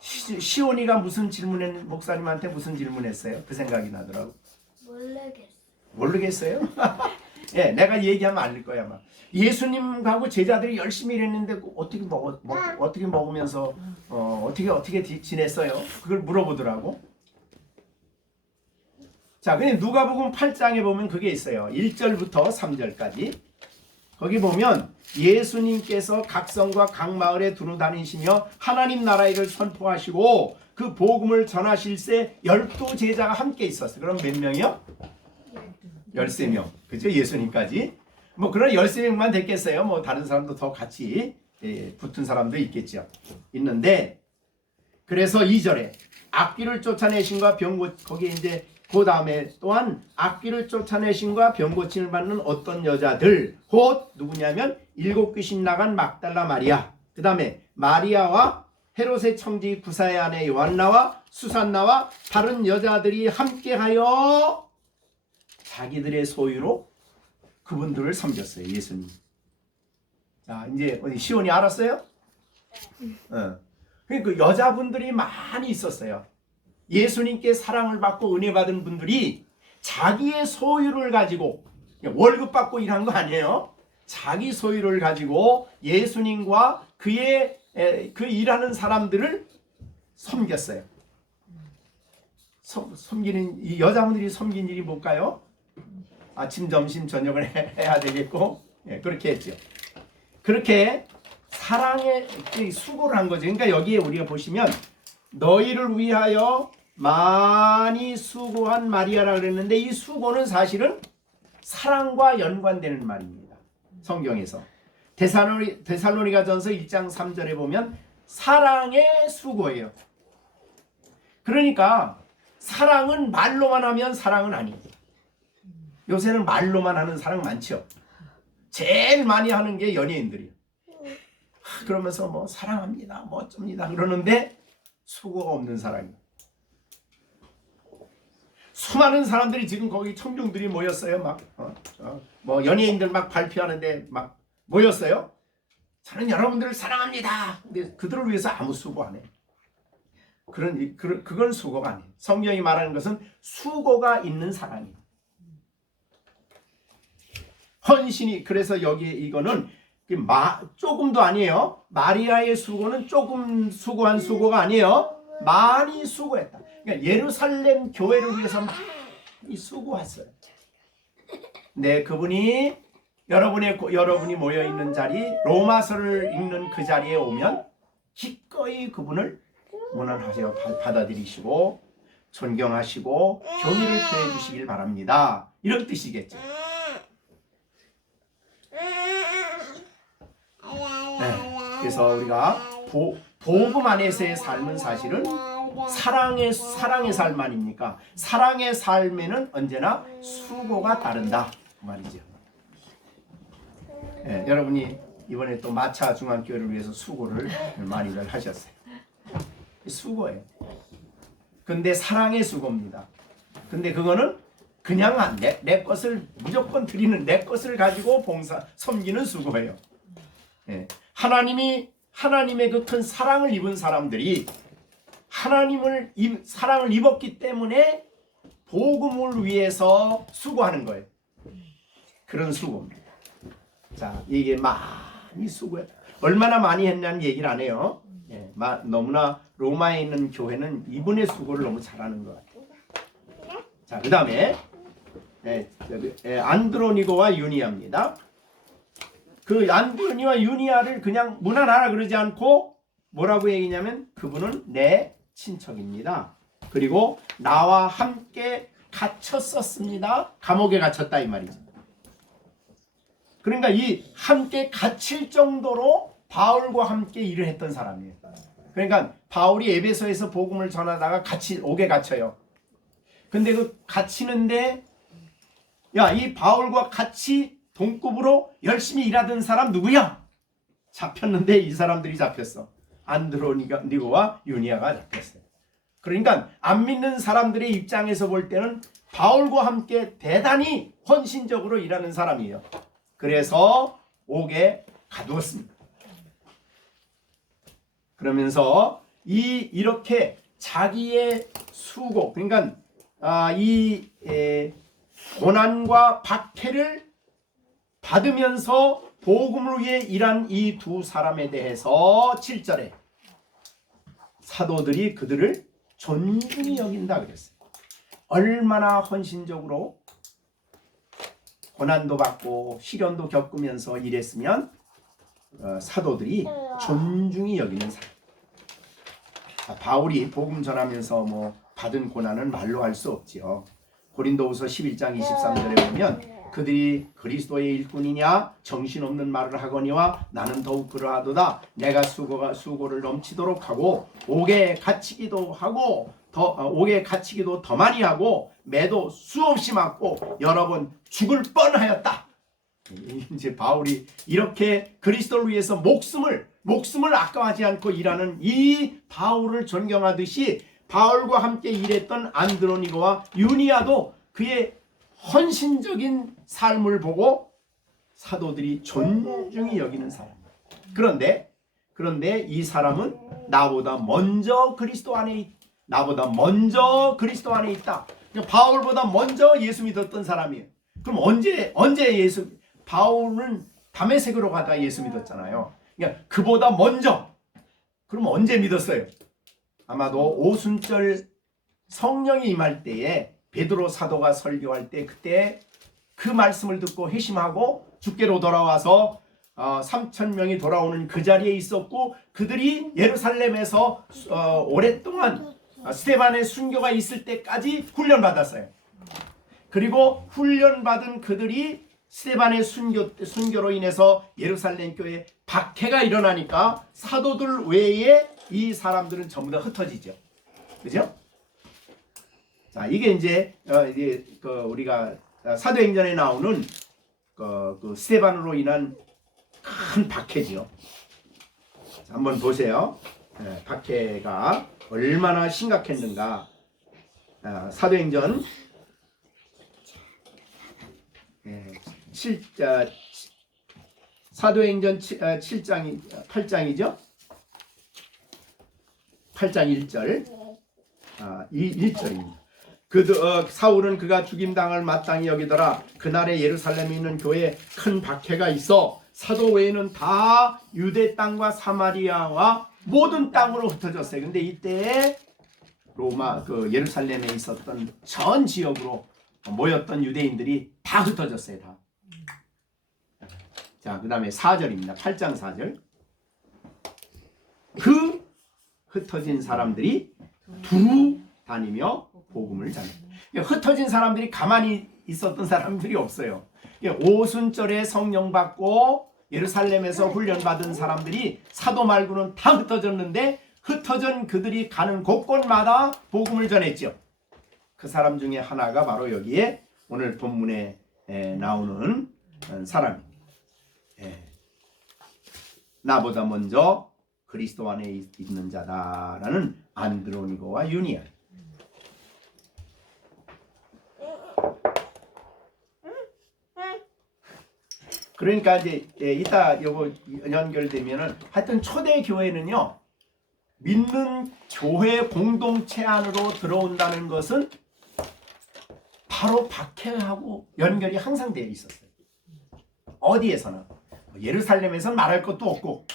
시온이가 목사님한테 무슨 질문했어요? 그 생각이 나더라고. 모르겠어요? 예, 내가 얘기하면 알릴 거야 아마. 예수님하고 제자들이 열심히 일했는데 어떻게 먹으면서 어떻게 지냈어요? 그걸 물어보더라고. 자, 근데 누가복음 8장에 보면 그게 있어요. 1절부터 3절까지. 거기 보면 예수님께서 각 성과 각 마을에 두루 다니시며 하나님 나라의 일을 선포하시고 그 복음을 전하실 때 12 제자가 함께 있었어요. 그럼 몇 명이요? 13명. 그죠? 예수님까지. 뭐 그런 13명만 됐겠어요. 뭐 다른 사람도 더 같이 붙은 사람도 있겠죠. 있는데 그래서 2절에 악귀를 쫓아내신과 거기에 이제 그 다음에 또한 악귀를 쫓아내신과 병 고침을 받는 어떤 여자들 곧 누구냐면 7 귀신 나간 막달라 마리아, 그 다음에 마리아와 헤롯의 청지 구사의 아내 요한나와 수산나와 다른 여자들이 함께하여 자기들의 소유로 그분들을 섬겼어요. 예수님. 자, 이제 어디 시온이 알았어요? 그러니까 여자분들이 많이 있었어요. 예수님께 사랑을 받고 은혜 받은 분들이 자기의 소유를 가지고 월급 받고 일한 거 아니에요. 자기 소유를 가지고 예수님과 그 일하는 사람들을 섬겼어요. 섬기는 이 여자분들이 섬긴 일이 뭘까요? 아침, 점심, 저녁을 해야 되겠고 그렇게 했죠. 그렇게 사랑의 수고를 한 거죠. 그러니까 여기에 우리가 보시면 너희를 위하여 많이 수고한 마리아라 그랬는데 이 수고는 사실은 사랑과 연관되는 말입니다. 성경에서 데살로니가전서 1장 3절에 보면 사랑의 수고예요. 그러니까 사랑은 말로만 하면 사랑은 아니에요. 요새는 말로만 하는 사랑 많죠. 제일 많이 하는 게 연예인들이에요. 그러면서 뭐 사랑합니다, 뭐 어쩝니다 그러는데 수고가 없는 사랑이에요. 수많은 사람들이 지금 거기 청중들이 모였어요. 뭐 연예인들 막 발표하는데 막 모였어요. 저는 여러분들을 사랑합니다. 근데 그들을 위해서 아무 수고 안 해요. 그건 수고가 아니에요. 성경이 말하는 것은 수고가 있는 사랑이에요. 헌신이. 그래서 여기 이거는 조금도 아니에요. 마리아의 수고는 조금 수고한 수고가 아니에요. 많이 수고했다. 그러니까 예루살렘 교회를 위해서 많이 수고했어요. 네, 그분이 여러분이 모여 있는 자리, 로마서를 읽는 그 자리에 오면 기꺼이 그분을 문안하셔 받아들이시고 존경하시고 경의를 표해 주시길 바랍니다. 이런 뜻이겠죠. 네, 그래서 우리가 복음 안에서의 삶은 사실은 사랑의 삶 아닙니까? 사랑의 삶에는 언제나 수고가 따른다 그 말이죠. 네, 여러분이 이번에 또 마차 중앙교회를 위해서 수고를 많이들 하셨어요. 수고예요. 근데 사랑의 수고입니다. 근데 그거는 그냥 내 것을 무조건 드리는 내 것을 가지고 섬기는 수고예요. 네. 하나님의 그 큰 사랑을 입은 사람들이 사랑을 입었기 때문에 복음을 위해서 수고하는 거예요. 그런 수고입니다. 자, 이게 많이 수고해. 얼마나 많이 했냐는 얘기를 안 해요. 예, 너무나 로마에 있는 교회는 이분의 수고를 너무 잘하는 것 같아요. 자, 그 다음에 안드로니고와 유니아입니다. 그 안드로니와 유니아를 그냥 문안하라 그러지 않고 뭐라고 얘기냐면 그분은 내 친척입니다. 그리고 나와 함께 갇혔었습니다. 감옥에 갇혔다 이 말이죠. 그러니까 이 함께 갇힐 정도로 바울과 함께 일을 했던 사람이에요. 그러니까 바울이 에베소에서 복음을 전하다가 옥에 갇혀요. 근데 그 갇히는데 이 바울과 같이 동급으로 열심히 일하던 사람 누구야? 잡혔는데 이 사람들이 잡혔어. 안드로니고와 유니아가 잡혔어요. 그러니까 안 믿는 사람들의 입장에서 볼 때는 바울과 함께 대단히 헌신적으로 일하는 사람이에요. 그래서 옥에 가두었습니다. 그러면서 이렇게 자기의 수고, 그러니까 이 고난과 박해를 받으면서 복음을 위해 일한 이 두 사람에 대해서 7절에 사도들이 그들을 존중히 여긴다 그랬어요. 얼마나 헌신적으로 고난도 받고 시련도 겪으면서 일했으면 사도들이 존중히 여기는 사람. 바울이 복음 전하면서 받은 고난은 말로 할 수 없지요. 고린도후서 11장 23절에 보면 그들이 그리스도의 일꾼이냐 정신없는 말을 하거니와 나는 더욱 그러하도다. 내가 수고를 넘치도록 하고 옥에 갇히기도 더 많이 하고 매도 수없이 맞고 여러 번 죽을 뻔하였다. 이제 바울이 이렇게 그리스도를 위해서 목숨을 아까워하지 않고 일하는 이 바울을 존경하듯이 바울과 함께 일했던 안드로니고와 유니아도 그의 헌신적인 삶을 보고 사도들이 존중히 여기는 사람이에요. 그런데 이 사람은 나보다 먼저 그리스도 안에 있다. 바울보다 먼저 예수 믿었던 사람이에요. 그럼 언제 바울은 다메섹으로 가다 예수 믿었잖아요. 그러니까 그보다 먼저. 그럼 언제 믿었어요? 아마도 오순절 성령이 임할 때에 베드로 사도가 설교할 때 그때 그 말씀을 듣고 회심하고 주께로 돌아와서 3,000명이 돌아오는 그 자리에 있었고 그들이 예루살렘에서 오랫동안 스데반의 순교가 있을 때까지 훈련받았어요. 그리고 훈련받은 그들이 스데반의 순교로 인해서 예루살렘 교회에 박해가 일어나니까 사도들 외에 이 사람들은 전부 다 흩어지죠. 그죠? 자, 이게 이제 우리가 사도행전에 나오는 그 스데반으로 인한 큰 박해지요. 자, 한번 보세요. 박해가 얼마나 심각했는가. 사도행전 8장이죠. 8장 1절. 1절입니다. 사울은 그가 죽임당할 마땅히 여기더라. 그날에 예루살렘에 있는 교회에 큰 박해가 있어 사도 외에는 다 유대 땅과 사마리아와 모든 땅으로 흩어졌어요. 근데 이때 로마 예루살렘에 있었던 전 지역으로 모였던 유대인들이 다 흩어졌어요. 다. 자, 그 다음에 4절입니다. 8장 4절. 그 흩어진 사람들이 두루 다니며 복음을 전해. 흩어진 사람들이 가만히 있었던 사람들이 없어요. 오순절에 성령 받고 예루살렘에서 훈련받은 사람들이 사도 말고는 다 흩어졌는데 흩어진 그들이 가는 곳곳마다 복음을 전했죠. 그 사람 중에 하나가 바로 여기에 오늘 본문에 나오는 사람입니다. 나보다 먼저 그리스도 안에 있는 자다라는 안드로니고와 유니아. 그러니까 이제 이따 요거 연결되면은 하여튼 초대 교회는요 믿는 교회 공동체 안으로 들어온다는 것은 바로 박해하고 연결이 항상 되어 있었어요. 어디에서나 예루살렘에서는 말할 것도 없고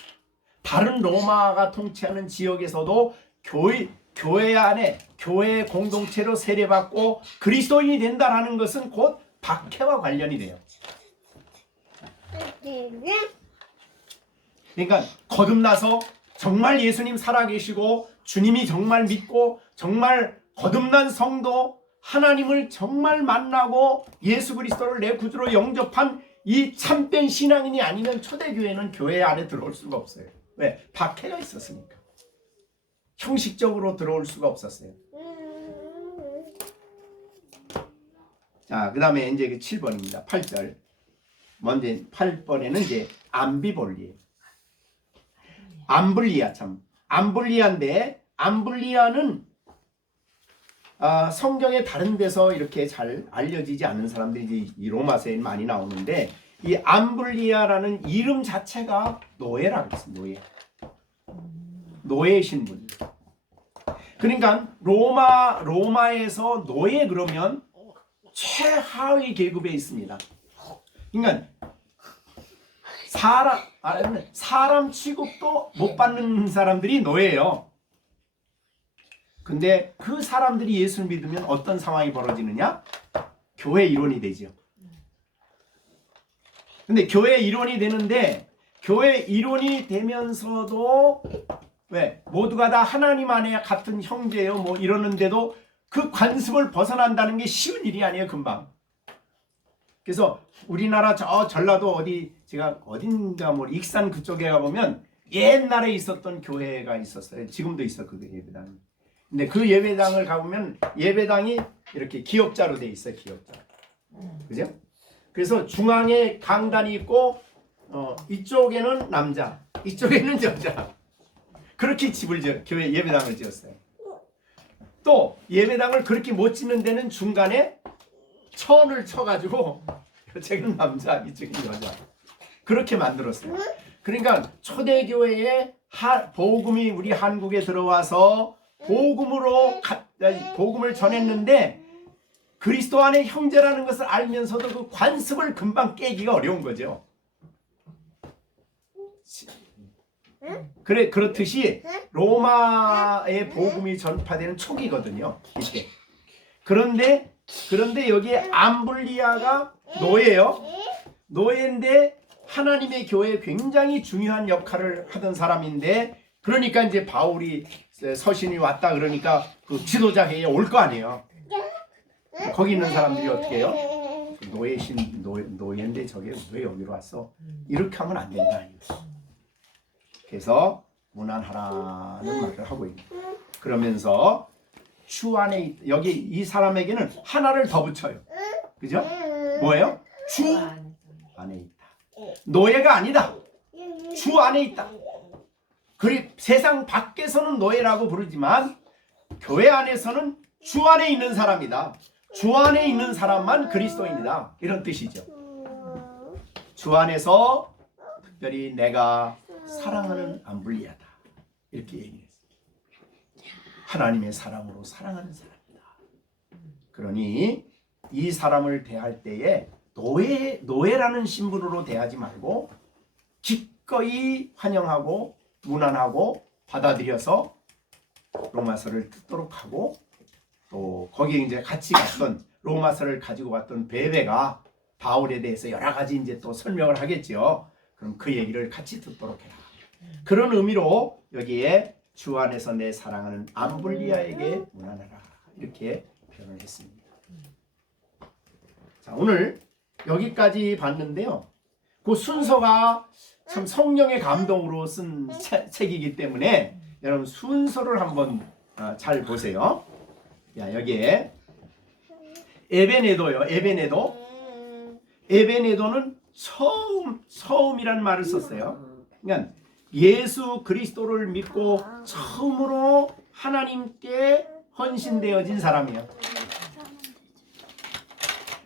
다른 로마가 통치하는 지역에서도 교회 안에 교회 공동체로 세례받고 그리스도인이 된다라는 것은 곧 박해와 관련이 돼요. 그러니까 거듭나서 정말 예수님 살아계시고 주님이 정말 믿고 정말 거듭난 성도 하나님을 정말 만나고 예수 그리스도를 내 구주로 영접한 이 참된 신앙인이 아니면 초대교회는 교회 안에 들어올 수가 없어요. 왜? 박해가 있었으니까. 형식적으로 들어올 수가 없었어요. 자, 그 다음에 이제 7번입니다. 8절. 먼저 8번에는 이제 암비볼리. 암블리아 참. 암블리아인데, 암블리아는 성경의 다른 데서 이렇게 잘 알려지지 않은 사람들이 이 로마서에 많이 나오는데, 이 암블리아라는 이름 자체가 노예라고 했어요. 노예. 노예 신분. 그러니까 로마에서 노예 그러면 최하위 계급에 있습니다. 그러니까 사람 취급도 못 받는 사람들이 노예예요. 근데 그 사람들이 예수를 믿으면 어떤 상황이 벌어지느냐? 교회 일원이 되죠. 근데 교회 일원이 되는데, 교회 일원이 되면서도 왜? 모두가 다 하나님 안에 같은 형제요 뭐 이러는데도 그 관습을 벗어난다는 게 쉬운 일이 아니에요. 금방. 그래서 우리나라 저 전라도 어디 제가 어딘가 뭐 익산 그쪽에 가보면 옛날에 있었던 교회가 있었어요. 지금도 있어 그 예배당이. 근데 그 예배당을 가보면 예배당이 이렇게 기역자로 돼 있어요. 기역자. 그죠? 그래서 중앙에 강단이 있고 이쪽에는 남자, 이쪽에는 여자. 그렇게 교회 예배당을 지었어요. 또 예배당을 그렇게 못 짓는 데는 중간에 천을 쳐가지고 이쪽은 남자, 이쪽은 여자. 그렇게 만들었어요. 그러니까 초대교회에 복음이 우리 한국에 들어와서 복음을 전했는데 그리스도 안에 형제라는 것을 알면서도 그 관습을 금방 깨기가 어려운 거죠. 그렇듯이 로마의 복음이 전파되는 초기거든요. 이때. 그런데 여기에 암블리아가 노예예요. 노예인데 하나님의 교회에 굉장히 중요한 역할을 하던 사람인데, 그러니까 이제 바울이 서신이 왔다 그러니까 그 지도자 회의에 올 거 아니에요. 거기 있는 사람들이 어떻게 해요? 노예인데 저게 왜 여기로 왔어? 이렇게 하면 안 된다. 그래서 무난하라는 말을 하고 있는. 그러면서 주 안에 여기 이 사람에게는 하나를 더 붙여요. 그죠? 뭐예요? 주 안에 있다. 노예가 아니다. 주 안에 있다. 세상 밖에서는 노예라고 부르지만 교회 안에서는 주 안에 있는 사람이다. 주 안에 있는 사람만 그리스도인이다. 이런 뜻이죠. 주 안에서 특별히 내가 사랑하는 암블리아다. 이렇게 얘기했어요. 하나님의 사랑으로 사랑하는 사람이다. 그러니 이 사람을 대할 때에 노예라는 신분으로 대하지 말고 기꺼이 환영하고 무난하고 받아들여서 로마서를 듣도록 하고, 또 거기에 이제 같이 갔던 로마서를 가지고 왔던 베베가 바울에 대해서 여러 가지 이제 또 설명을 하겠죠. 그럼 그 얘기를 같이 듣도록 해라. 그런 의미로 여기에 주 안에서 내 사랑하는 암블리아에게 문안하라 이렇게 표현을 했습니다. 자, 오늘 여기까지 봤는데요. 그 순서가 참 성령의 감동으로 쓴 책이기 때문에 여러분 순서를 한번 잘 보세요. 야, 여기에 에베네도요. 에베네도는 처음이라는 말을 썼어요. 그러니까 예수 그리스도를 믿고 처음으로 하나님께 헌신되어진 사람이에요.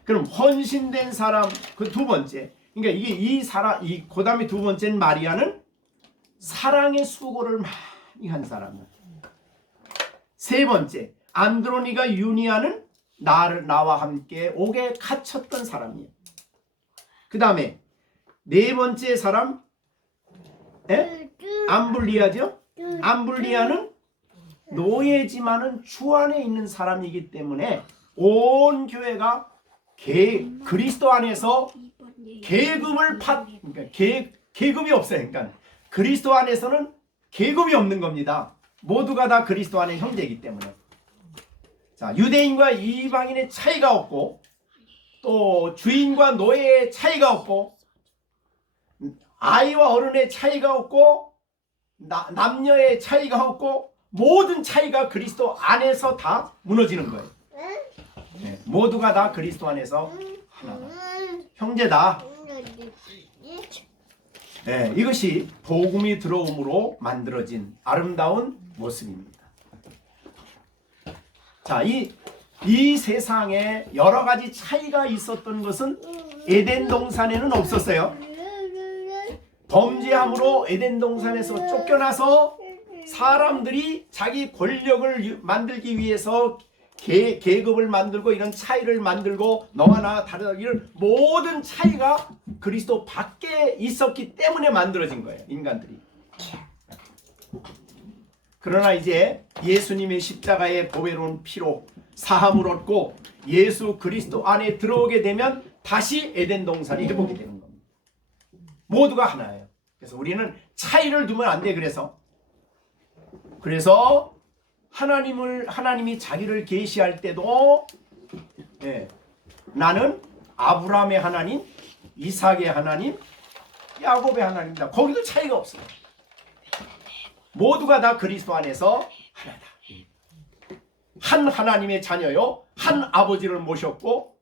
그럼 헌신된 사람 그 두 번째. 그러니까 이게 그다음에 두 번째는 마리아는 사랑의 수고를 많이 한 사람이에요. 세 번째 안드로니가 유니아는 나와 함께 옥에 갇혔던 사람이에요. 그 다음에 네 번째 사람 암블리아죠. 암블리아는 노예지만은 주 안에 있는 사람이기 때문에 온 교회가 그리스도 안에서 그러니까 계급이 없어요. 그러니까 그리스도 안에서는 계급이 없는 겁니다. 모두가 다 그리스도 안의 형제이기 때문에. 자, 유대인과 이방인의 차이가 없고 또 주인과 노예의 차이가 없고 아이와 어른의 차이가 없고 남녀의 차이가 없고 모든 차이가 그리스도 안에서 다 무너지는 거예요. 네, 모두가 다 그리스도 안에서 하나다. 형제다. 네, 이것이 복음이 들어옴으로 만들어진 아름다운 모습입니다. 자, 이 세상에 여러 가지 차이가 있었던 것은 에덴 동산에는 없었어요. 범죄함으로 에덴 동산에서 쫓겨나서 사람들이 자기 권력을 만들기 위해서 계급을 만들고 이런 차이를 만들고 너와 나 다르다 이런 모든 차이가 그리스도 밖에 있었기 때문에 만들어진 거예요. 인간들이. 그러나 이제 예수님의 십자가의 보배로운 피로 사함을 얻고 예수 그리스도 안에 들어오게 되면 다시 에덴 동산이 회복이 되는 겁니다. 모두가 하나예요. 그래서 우리는 차이를 두면 안 돼. 그래서 하나님이 자기를 계시할 때도 나는 아브라함의 하나님, 이삭의 하나님, 야곱의 하나님이다. 거기도 차이가 없어요. 모두가 다 그리스도 안에서 하나다. 한 하나님의 자녀요, 한 아버지를 모셨고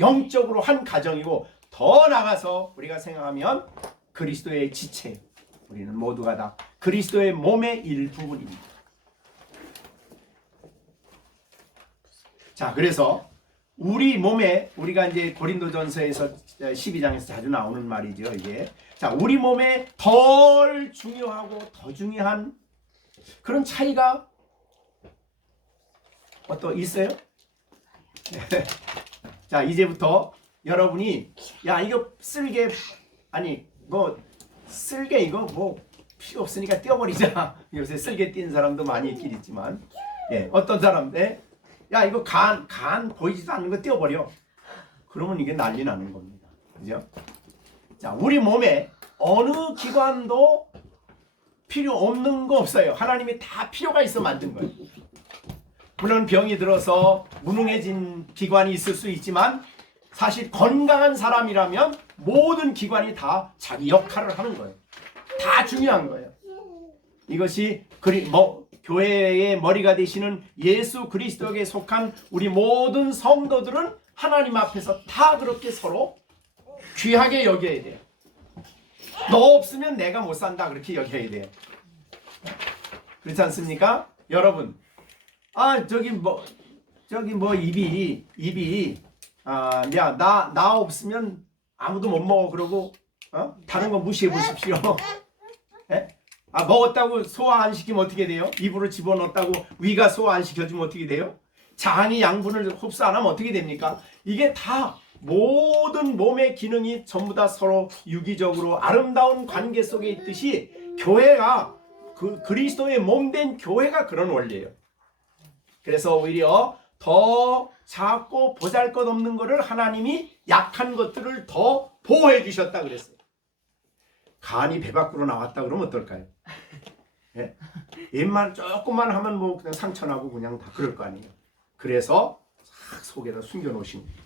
영적으로 한 가정이고 더 나가서 우리가 생각하면 그리스도의 지체, 우리는 모두가 다 그리스도의 몸의 일부분입니다. 자, 그래서 우리 몸에 우리가 이제 고린도전서에서 12장에서 자주 나오는 말이죠, 이게. 자, 우리 몸에 덜 중요하고 더 중요한 그런 차이가 또 있어요? 자, 이제부터 여러분이 야, 이거 쓸개 아니 뭐 쓸개 이거 뭐 필요 없으니까 떼어버리자. 요새 쓸개 띈 사람도 많이 있긴 있지만 어떤 사람들 야, 이거 간 보이지도 않는 거 떼어버려. 그러면 이게 난리 나는 겁니다. 그죠? 자, 우리 몸에 어느 기관도 필요 없는 거 없어요. 하나님이 다 필요가 있어 만든 거예요. 물론 병이 들어서 무능해진 기관이 있을 수 있지만 사실 건강한 사람이라면 모든 기관이 다 자기 역할을 하는 거예요. 다 중요한 거예요. 이것이 교회의 머리가 되시는 예수 그리스도에게 속한 우리 모든 성도들은 하나님 앞에서 다 그렇게 서로 귀하게 여겨야 돼요. 너 없으면 내가 못 산다 그렇게 여겨야 돼요. 그렇지 않습니까? 여러분, 입이 야, 나 없으면 아무도 못 먹어 그러고 다른 거 무시해 보십시오. 먹었다고 소화 안 시키면 어떻게 돼요? 입으로 집어넣었다고 위가 소화 안 시켜주면 어떻게 돼요? 장이 양분을 흡수 안 하면 어떻게 됩니까? 이게 다 모든 몸의 기능이 전부 다 서로 유기적으로 아름다운 관계 속에 있듯이 교회가 그리스도의 몸된 교회가 그런 원리예요. 그래서 오히려 더 작고 보잘것없는 것을 하나님이 약한 것들을 더 보호해 주셨다 그랬어요. 간이 배 밖으로 나왔다 그러면 어떨까요? 입만 조금만 하면 뭐 그냥 상처나고 그냥 다 그럴 거 아니에요. 그래서 속에다 숨겨 놓으신 거예요.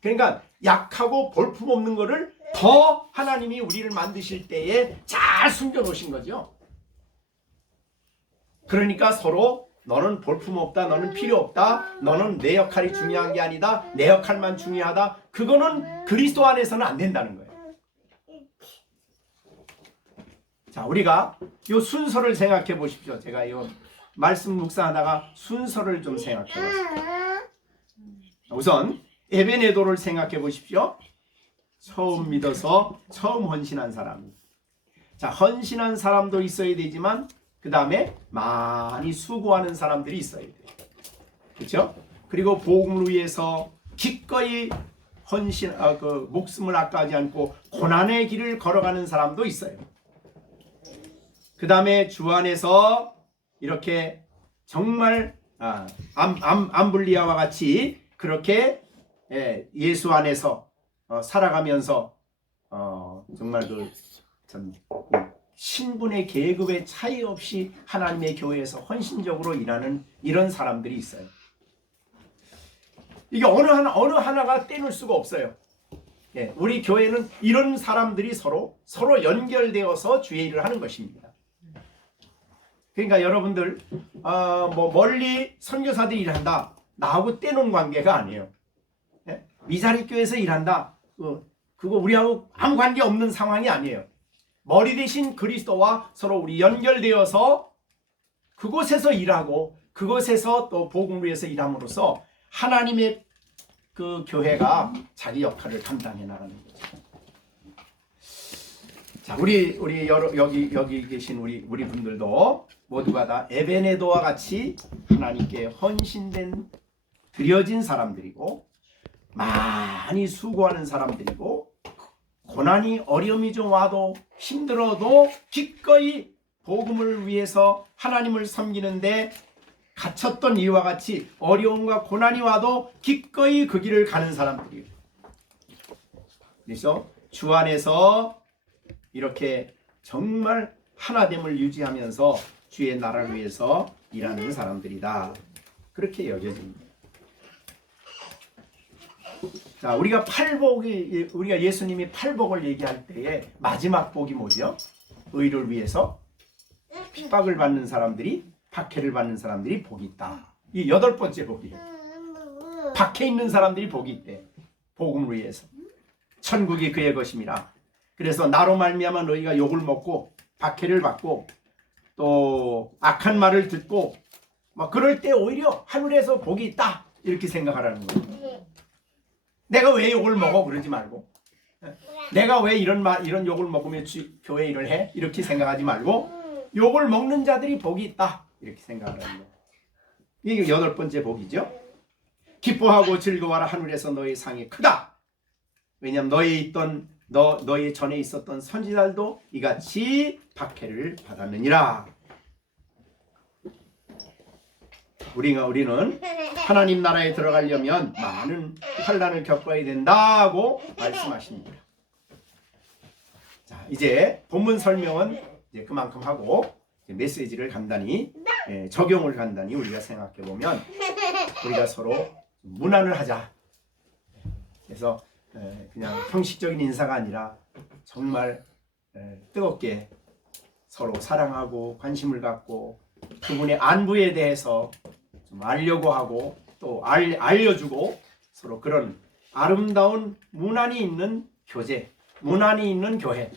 그러니까 약하고 볼품없는 거를 더 하나님이 우리를 만드실 때에 잘 숨겨 놓으신 거죠. 그러니까 서로 너는 볼품없다, 너는 필요 없다, 너는 내 역할이 중요한 게 아니다, 내 역할만 중요하다. 그거는 그리스도 안에서는 안 된다는 거예요. 자, 우리가 이 순서를 생각해 보십시오. 제가 이 말씀 묵상하다가 순서를 좀 생각해 봤습니다. 우선 에베네도를 생각해 보십시오. 처음 믿어서 처음 헌신한 사람. 자, 헌신한 사람도 있어야 되지만 그 다음에 많이 수고하는 사람들이 있어야 돼요. 그렇죠? 그리고 복음을 위해서 기꺼이 목숨을 아까워하지 않고 고난의 길을 걸어가는 사람도 있어요. 그 다음에 주 안에서 이렇게 정말 암블리아와 같이 그렇게 예수 안에서 살아가면서 정말 참 신분의 계급의 차이 없이 하나님의 교회에서 헌신적으로 일하는 이런 사람들이 있어요. 이게 어느 하나가 떼놓을 수가 없어요. 예, 우리 교회는 이런 사람들이 서로 연결되어서 주의 일을 하는 것입니다. 그러니까 여러분들 뭐 멀리 선교사들이 일한다, 나하고 떼놓은 관계가 아니에요. 예? 미사리 교회에서 일한다, 그거 우리하고 아무 관계 없는 상황이 아니에요. 머리 대신 그리스도와 서로 우리 연결되어서 그곳에서 일하고 그곳에서 또 복음을 위해서 일함으로써 하나님의 그 교회가 자기 역할을 감당해 나가는 거죠. 자, 우리 여기 계신 우리 분들도 모두가 다 에베네도와 같이 하나님께 헌신된 드려진 사람들이고, 많이 수고하는 사람들이고, 고난이 어려움이 좀 와도 힘들어도 기꺼이 복음을 위해서 하나님을 섬기는데 갇혔던 이와 같이 어려움과 고난이 와도 기꺼이 그 길을 가는 사람들이에요. 그래서 주 안에서 이렇게 정말 하나됨을 유지하면서 주의 나라를 위해서 일하는 사람들이다, 그렇게 여겨집니다. 자, 우리가 예수님이 팔복을 얘기할 때에 마지막 복이 뭐죠? 의를 위해서 핍박을 받는 사람들이, 박해를 받는 사람들이 복이 있다. 이 8번째 복이에요. 박해 있는 사람들이 복이 있대. 복음을 위해서. 천국이 그의 것임이라. 그래서 나로 말미암아 너희가 욕을 먹고 박해를 받고 또 악한 말을 듣고 막 그럴 때 오히려 하늘에서 복이 있다, 이렇게 생각하라는 거예요. 내가 왜 욕을 먹어? 그러지 말고, 내가 왜 이런 욕을 먹으며 교회 일을 해? 이렇게 생각하지 말고, 욕을 먹는 자들이 복이 있다, 이렇게 생각하라는 거예요. 이게 8번째 복이죠. 기뻐하고 즐거워하라, 하늘에서 너희 상이 크다. 왜냐하면 너희 전에 있었던 선지자들도 이같이 박해를 받았느니라. 우리는 하나님 나라에 들어가려면 많은 환난을 겪어야 된다고 말씀하십니다. 자, 이제 본문 설명은 이제 그만큼 하고 이제 메시지를 간단히 적용을 간단히 우리가 생각해 보면, 우리가 서로 문안을 하자. 그래서 그냥 형식적인 인사가 아니라 정말 뜨겁게 서로 사랑하고 관심을 갖고 그분의 안부에 대해서 좀 알려고 하고 또 알려주고, 서로 그런 아름다운 문안이 있는 교제, 문안이 있는 교회,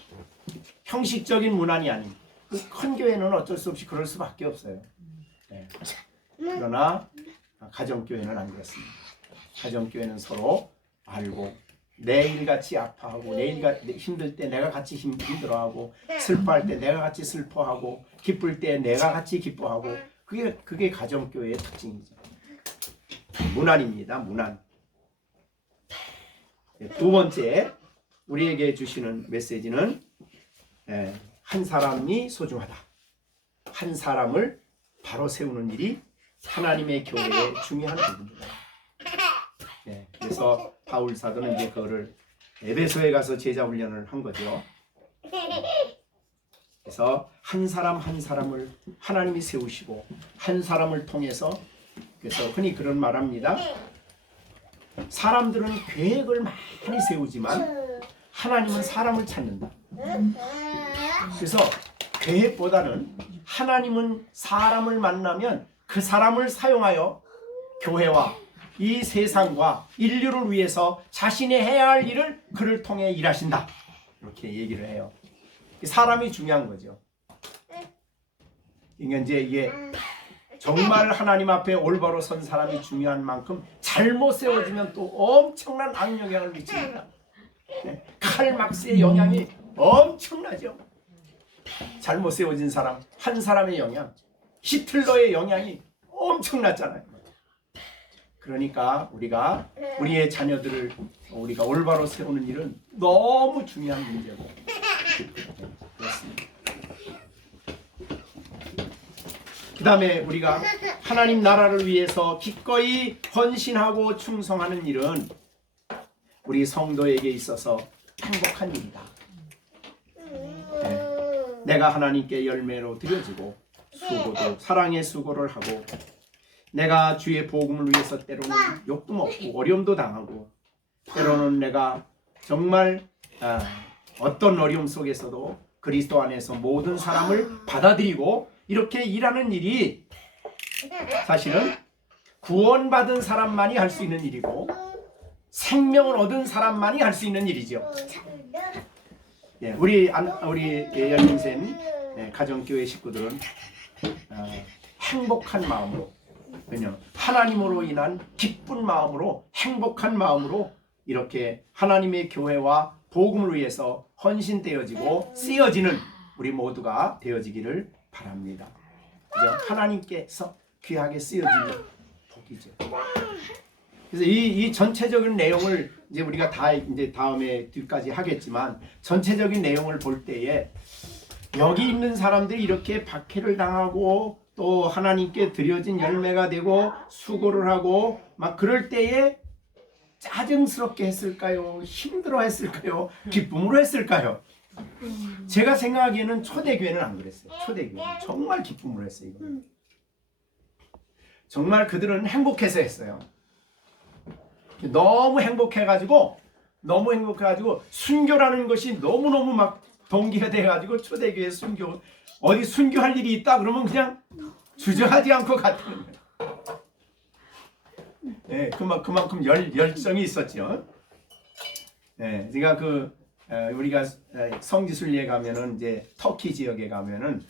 형식적인 문안이 아닌, 큰 교회는 어쩔 수 없이 그럴 수밖에 없어요. 그러나 가정교회는 안 그렇습니다. 가정교회는 서로 알고, 내일같이 아파하고, 내일같이 힘들 때 내가 같이 힘들어하고, 슬퍼할 때 내가 같이 슬퍼하고, 기쁠 때 내가 같이 기뻐하고, 그게 가정교회의 특징이죠. 문안입니다. 문안. 두 번째 우리에게 주시는 메시지는 한 사람이 소중하다. 한 사람을 바로 세우는 일이 하나님의 교회의 중요한 부분입니다. 그래서 바울 사도는 이제 그거를 에베소에 가서 제자 훈련을 한 거죠. 그래서 한 사람 한 사람을 하나님이 세우시고, 한 사람을 통해서, 그래서 흔히 그런 말합니다. 사람들은 계획을 많이 세우지만 하나님은 사람을 찾는다. 그래서 계획보다는 하나님은 사람을 만나면 그 사람을 사용하여 교회와 이 세상과 인류를 위해서 자신이 해야 할 일을 그를 통해 일하신다, 이렇게 얘기를 해요. 사람이 중요한 거죠. 이게 정말 하나님 앞에 올바로 선 사람이 중요한 만큼 잘못 세워지면 또 엄청난 악영향을 미칩니다. 칼막스의 영향이 엄청나죠. 잘못 세워진 사람, 한 사람의 영향, 히틀러의 영향이 엄청났잖아요. 그러니까 우리의 자녀들을 우리가 올바로 세우는 일은 너무 중요한 문제고, 그렇습니다. 그 다음에 우리가 하나님 나라를 위해서 기꺼이 헌신하고 충성하는 일은 우리 성도에게 있어서 행복한 일이다. 내가 하나님께 열매로 드려지고, 수고도 사랑의 수고를 하고, 내가 주의 복음을 위해서 때로는 욕도 먹고 어려움도 당하고 때로는 내가 정말 어떤 어려움 속에서도 그리스도 안에서 모든 사람을 받아들이고 이렇게 일하는 일이 사실은 구원받은 사람만이 할 수 있는 일이고 생명을 얻은 사람만이 할 수 있는 일이죠. 예, 우리 열린샘 가정교회 식구들은 행복한 마음으로, 왜냐 하나님으로 인한 기쁜 마음으로, 행복한 마음으로 이렇게 하나님의 교회와 복음을 위해서 헌신되어지고 쓰여지는 우리 모두가 되어지기를 바랍니다. 그죠? 하나님께서 귀하게 쓰여지는 복이죠. 그래서 이 전체적인 내용을 이제 우리가 다 이제 다음에 뒤까지 하겠지만 전체적인 내용을 볼 때에 여기 있는 사람들이 이렇게 박해를 당하고 또 하나님께 드려진 열매가 되고 수고를 하고 막 그럴 때에 짜증스럽게 했을까요? 힘들어 했을까요? 기쁨으로 했을까요? 제가 생각하기에는 초대교회는 안 그랬어요. 초대교회는 정말 기쁨으로 했어요. 이거는. 정말 그들은 행복해서 했어요. 너무 행복해가지고 순교라는 것이 너무너무 막 동기가 돼가지고 초대교회 순교, 어디 순교할 일이 있다 그러면 그냥 주저하지 않고 갔다는 거예요. 네, 그만큼 열정이 있었죠. 네, 제가 우리가 성지순례에 가면은 이제 터키 지역에 가면은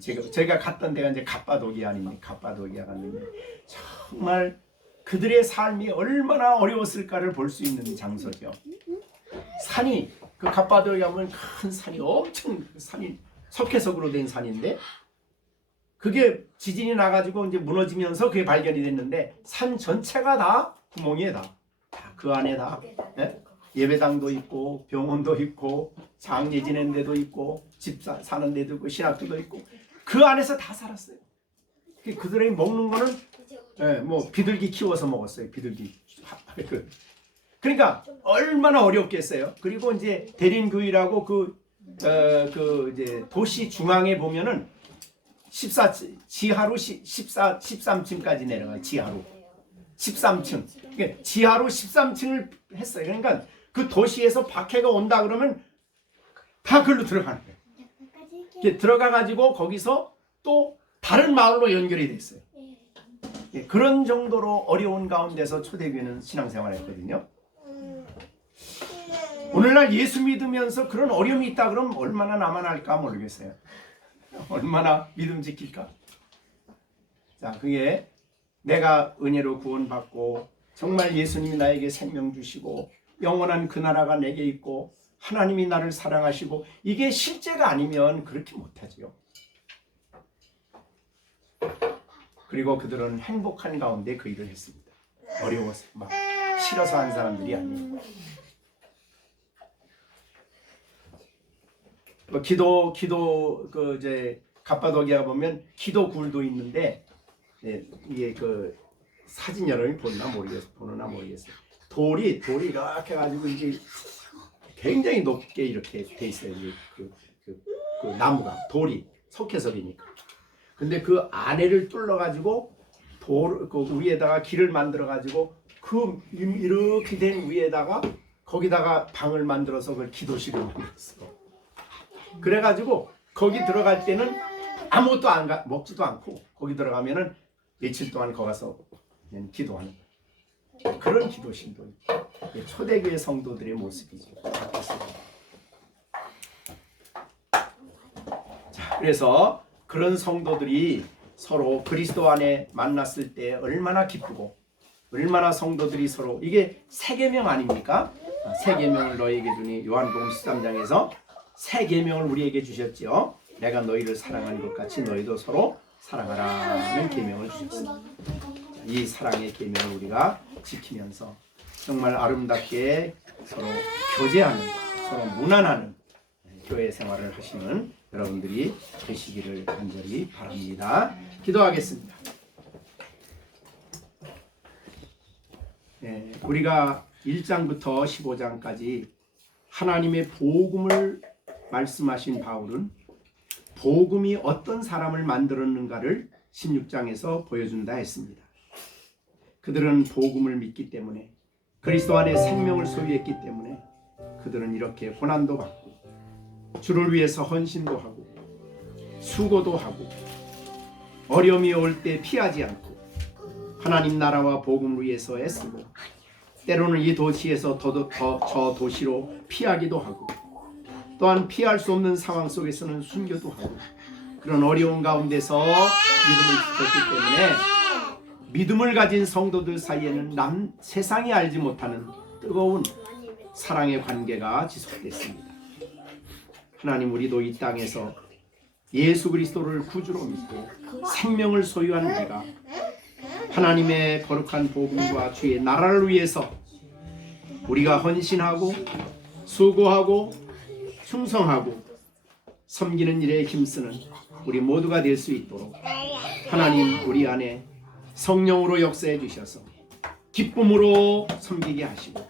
제가 갔던 데가 이제 갑바도기아 아닙니까? 갑바도기아 갔는데 정말 그들의 삶이 얼마나 어려웠을까를 볼 수 있는 장소죠. 산이 그 갑바도기아 가면 큰 산이 엄청 산이 석회석으로 된 산인데 그게 지진이 나가지고 이제 무너지면서 그게 발견이 됐는데 산 전체가 다 구멍이에요. 다 그 안에 다 예배당도 있고 병원도 있고 장례 지내는 데도 있고 집 사는 데도 있고 신학교도 있고 그 안에서 다 살았어요. 그들이 먹는 거는 뭐 비둘기 키워서 먹었어요. 비둘기. 그러니까 얼마나 어렵겠어요. 그리고 이제 대림교회라고 이제 도시 중앙에 보면은 지하로 13층까지 내려가요. 지하로 13층. 그러니까 지하로 13층을 했어요. 그러니까 그 도시에서 박해가 온다 그러면 다 글로 들어가는 거예요. 들어가 가지고 거기서 또 다른 마을로 연결이 됐어요. 그런 정도로 어려운 가운데서 초대교회는 신앙생활을 했거든요. 오늘날 예수 믿으면서 그런 어려움이 있다 그러면 얼마나 남아날까 모르겠어요. 얼마나 믿음 지킬까? 자, 그게 내가 은혜로 구원받고 정말 예수님이 나에게 생명 주시고 영원한 그 나라가 내게 있고 하나님이 나를 사랑하시고 이게 실제가 아니면 그렇게 못하지요. 그리고 그들은 행복한 가운데 그 일을 했습니다. 어려워서 막 싫어서 한 사람들이 아니에요. 기도 이제 갑바도기아 보면 기도 굴도 있는데 이게 사진 여러분이 보나 모르겠어요. 돌이 이렇게 가지고 이제 굉장히 높게 이렇게 돼 있어요. 그 나무가 돌이 석회석이니까. 근데 그 안에를 뚫러 가지고 그 위에다가 길을 만들어 가지고 이렇게 된 위에다가 거기다가 방을 만들어서 그걸 기도실을 만들었어. 그래가지고 거기 들어갈 때는 아무것도 먹지도 않고 거기 들어가면은 며칠 동안 거기 가서 그냥 기도하는 거예요. 그런 기도실도 초대교회 성도들의 모습이죠. 자, 그래서 그런 성도들이 서로 그리스도 안에 만났을 때 얼마나 기쁘고 얼마나 성도들이 서로 이게 새 계명 아닙니까? 새 계명을 너희에게 주니 요한복음 13장에서 새 계명을 우리에게 주셨지요. 내가 너희를 사랑하는 것 같이 너희도 서로 사랑하라는 계명을 주셨습니다. 이 사랑의 계명을 우리가 지키면서 정말 아름답게 서로 교제하는, 서로 문안하는 교회 생활을 하시는 여러분들이 되시기를 간절히 바랍니다. 기도하겠습니다. 우리가 1장부터 15장까지 하나님의 복음을 말씀하신 바울은 복음이 어떤 사람을 만들었는가를 16장에서 보여준다 했습니다. 그들은 복음을 믿기 때문에 그리스도 안에 생명을 소유했기 때문에 그들은 이렇게 고난도 받고 주를 위해서 헌신도 하고 수고도 하고 어려움이 올 때 피하지 않고 하나님 나라와 복음을 위해서 애쓰고 때로는 이 도시에서 저 도시로 피하기도 하고 또한 피할 수 없는 상황 속에서는 순교도 하고 그런 어려운 가운데서 믿음을 지켰기 때문에 믿음을 가진 성도들 사이에는 세상이 알지 못하는 뜨거운 사랑의 관계가 지속됐습니다. 하나님, 우리도 이 땅에서 예수 그리스도를 구주로 믿고 생명을 소유한 우리가 하나님의 거룩한 복음과 주의 나라를 위해서 우리가 헌신하고 수고하고 충성하고 섬기는 일에 힘쓰는 우리 모두가 될 수 있도록 하나님 우리 안에 성령으로 역사해 주셔서 기쁨으로 섬기게 하시고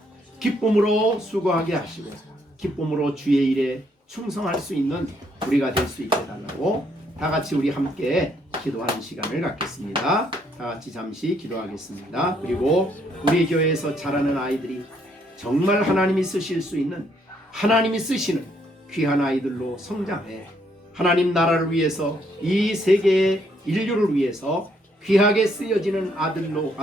기쁨으로 수고하게 하시고 기쁨으로 주의 일에 충성할 수 있는 우리가 될 수 있게 해달라고 다 같이 우리 함께 기도하는 시간을 갖겠습니다. 다 같이 잠시 기도하겠습니다. 그리고 우리 교회에서 자라는 아이들이 정말 하나님이 쓰실 수 있는 하나님이 쓰시는 귀한 아이들로 성장해 하나님 나라를 위해서 이 세계의 인류를 위해서 귀하게 쓰여지는 아이들로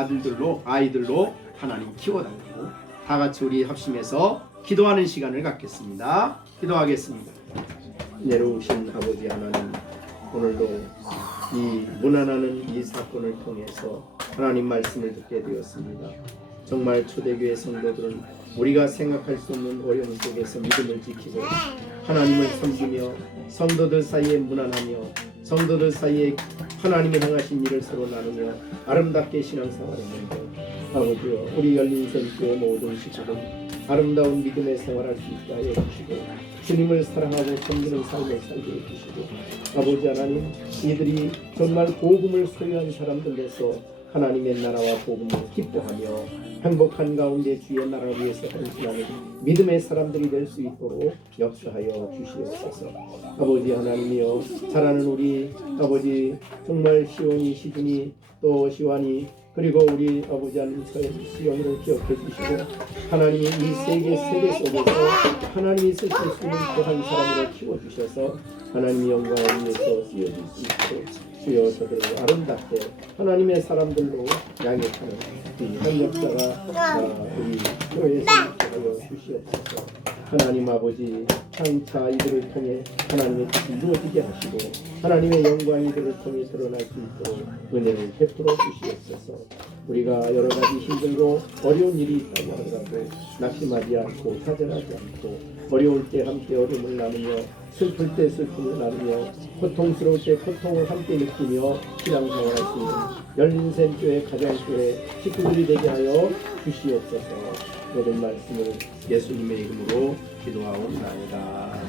하나님 키워달라고 다 같이 우리 합심해서 기도하는 시간을 갖겠습니다. 기도하겠습니다. 내려오신 아버지 하나님, 오늘도 이 무난하는 이 사건을 통해서 하나님 말씀을 듣게 되었습니다. 정말 초대교회 성도들은 우리가 생각할 수 없는 어려움 속에서 믿음을 지키고 하나님을 섬기며 성도들 사이에 무난하며 성도들 사이에 하나님의 향하신 일을 서로 나누며 아름답게 신앙생활을 했는데 아버지여, 우리 열린선교회 모든 식구들 아름다운 믿음의 생활할 수 있게 하여 주시고 주님을 사랑하고 섬기는 삶을 살게 해주시고 아버지 하나님, 이들이 정말 복음을 소유한 사람들로서 하나님의 나라와 복음을 기뻐하며 행복한 가운데 주의 나라를 위해서 헌신하는 믿음의 사람들이 될 수 있도록 역사하여 주시옵소서. 아버지 하나님이여, 자라는 우리 아버지 정말 시온이, 시준이, 또 시완이, 그리고 우리 아버지 하나님 수영이를 기억해 주시고 하나님이 이 세계 속에서 하나님이 쓰실 수 있는 그한 사람으로 키워주셔서 하나님의 영광을 위해서 쓰여질 수 있도록 주여 저들을 아름답게 하나님의 사람들로 양육하는 이 협력자가 우리 교회에서 하여 주시옵소서. 하나님 아버지, 장차 이들을 통해 하나님의 뜻이 이루어지게 하시고 하나님의 영광이 이들을 통해 드러날 수 있도록 은혜를 베풀어 주시옵소서. 우리가 여러 가지 힘들고 어려운 일이 있다고 하더라도 낙심하지 않고 좌절하지 않고 어려울 때 함께 어려움을 나누며 슬플 때 슬픔을 나누며 고통스러울 때 고통을 함께 느끼며 신앙생활할 수 있는 열린샘교회 가정교회 식구들이 되게 하여 주시옵소서. 모든 말씀을 예수님의 이름으로 기도하옵나이다.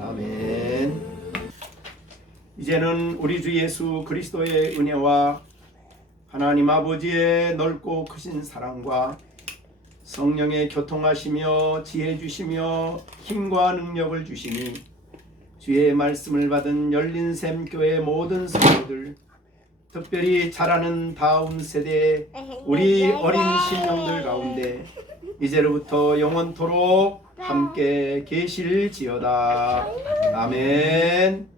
아멘. 이제는 우리 주 예수 그리스도의 은혜와 하나님 아버지의 넓고 크신 사랑과 성령의 교통하시며 지혜 주시며 힘과 능력을 주시니 주의 말씀을 받은 열린샘교회 모든 성도들, 특별히 자라는 다음 세대 우리 어린 심령들 가운데 이제로부터 영원토록 함께 계실지어다. 아멘.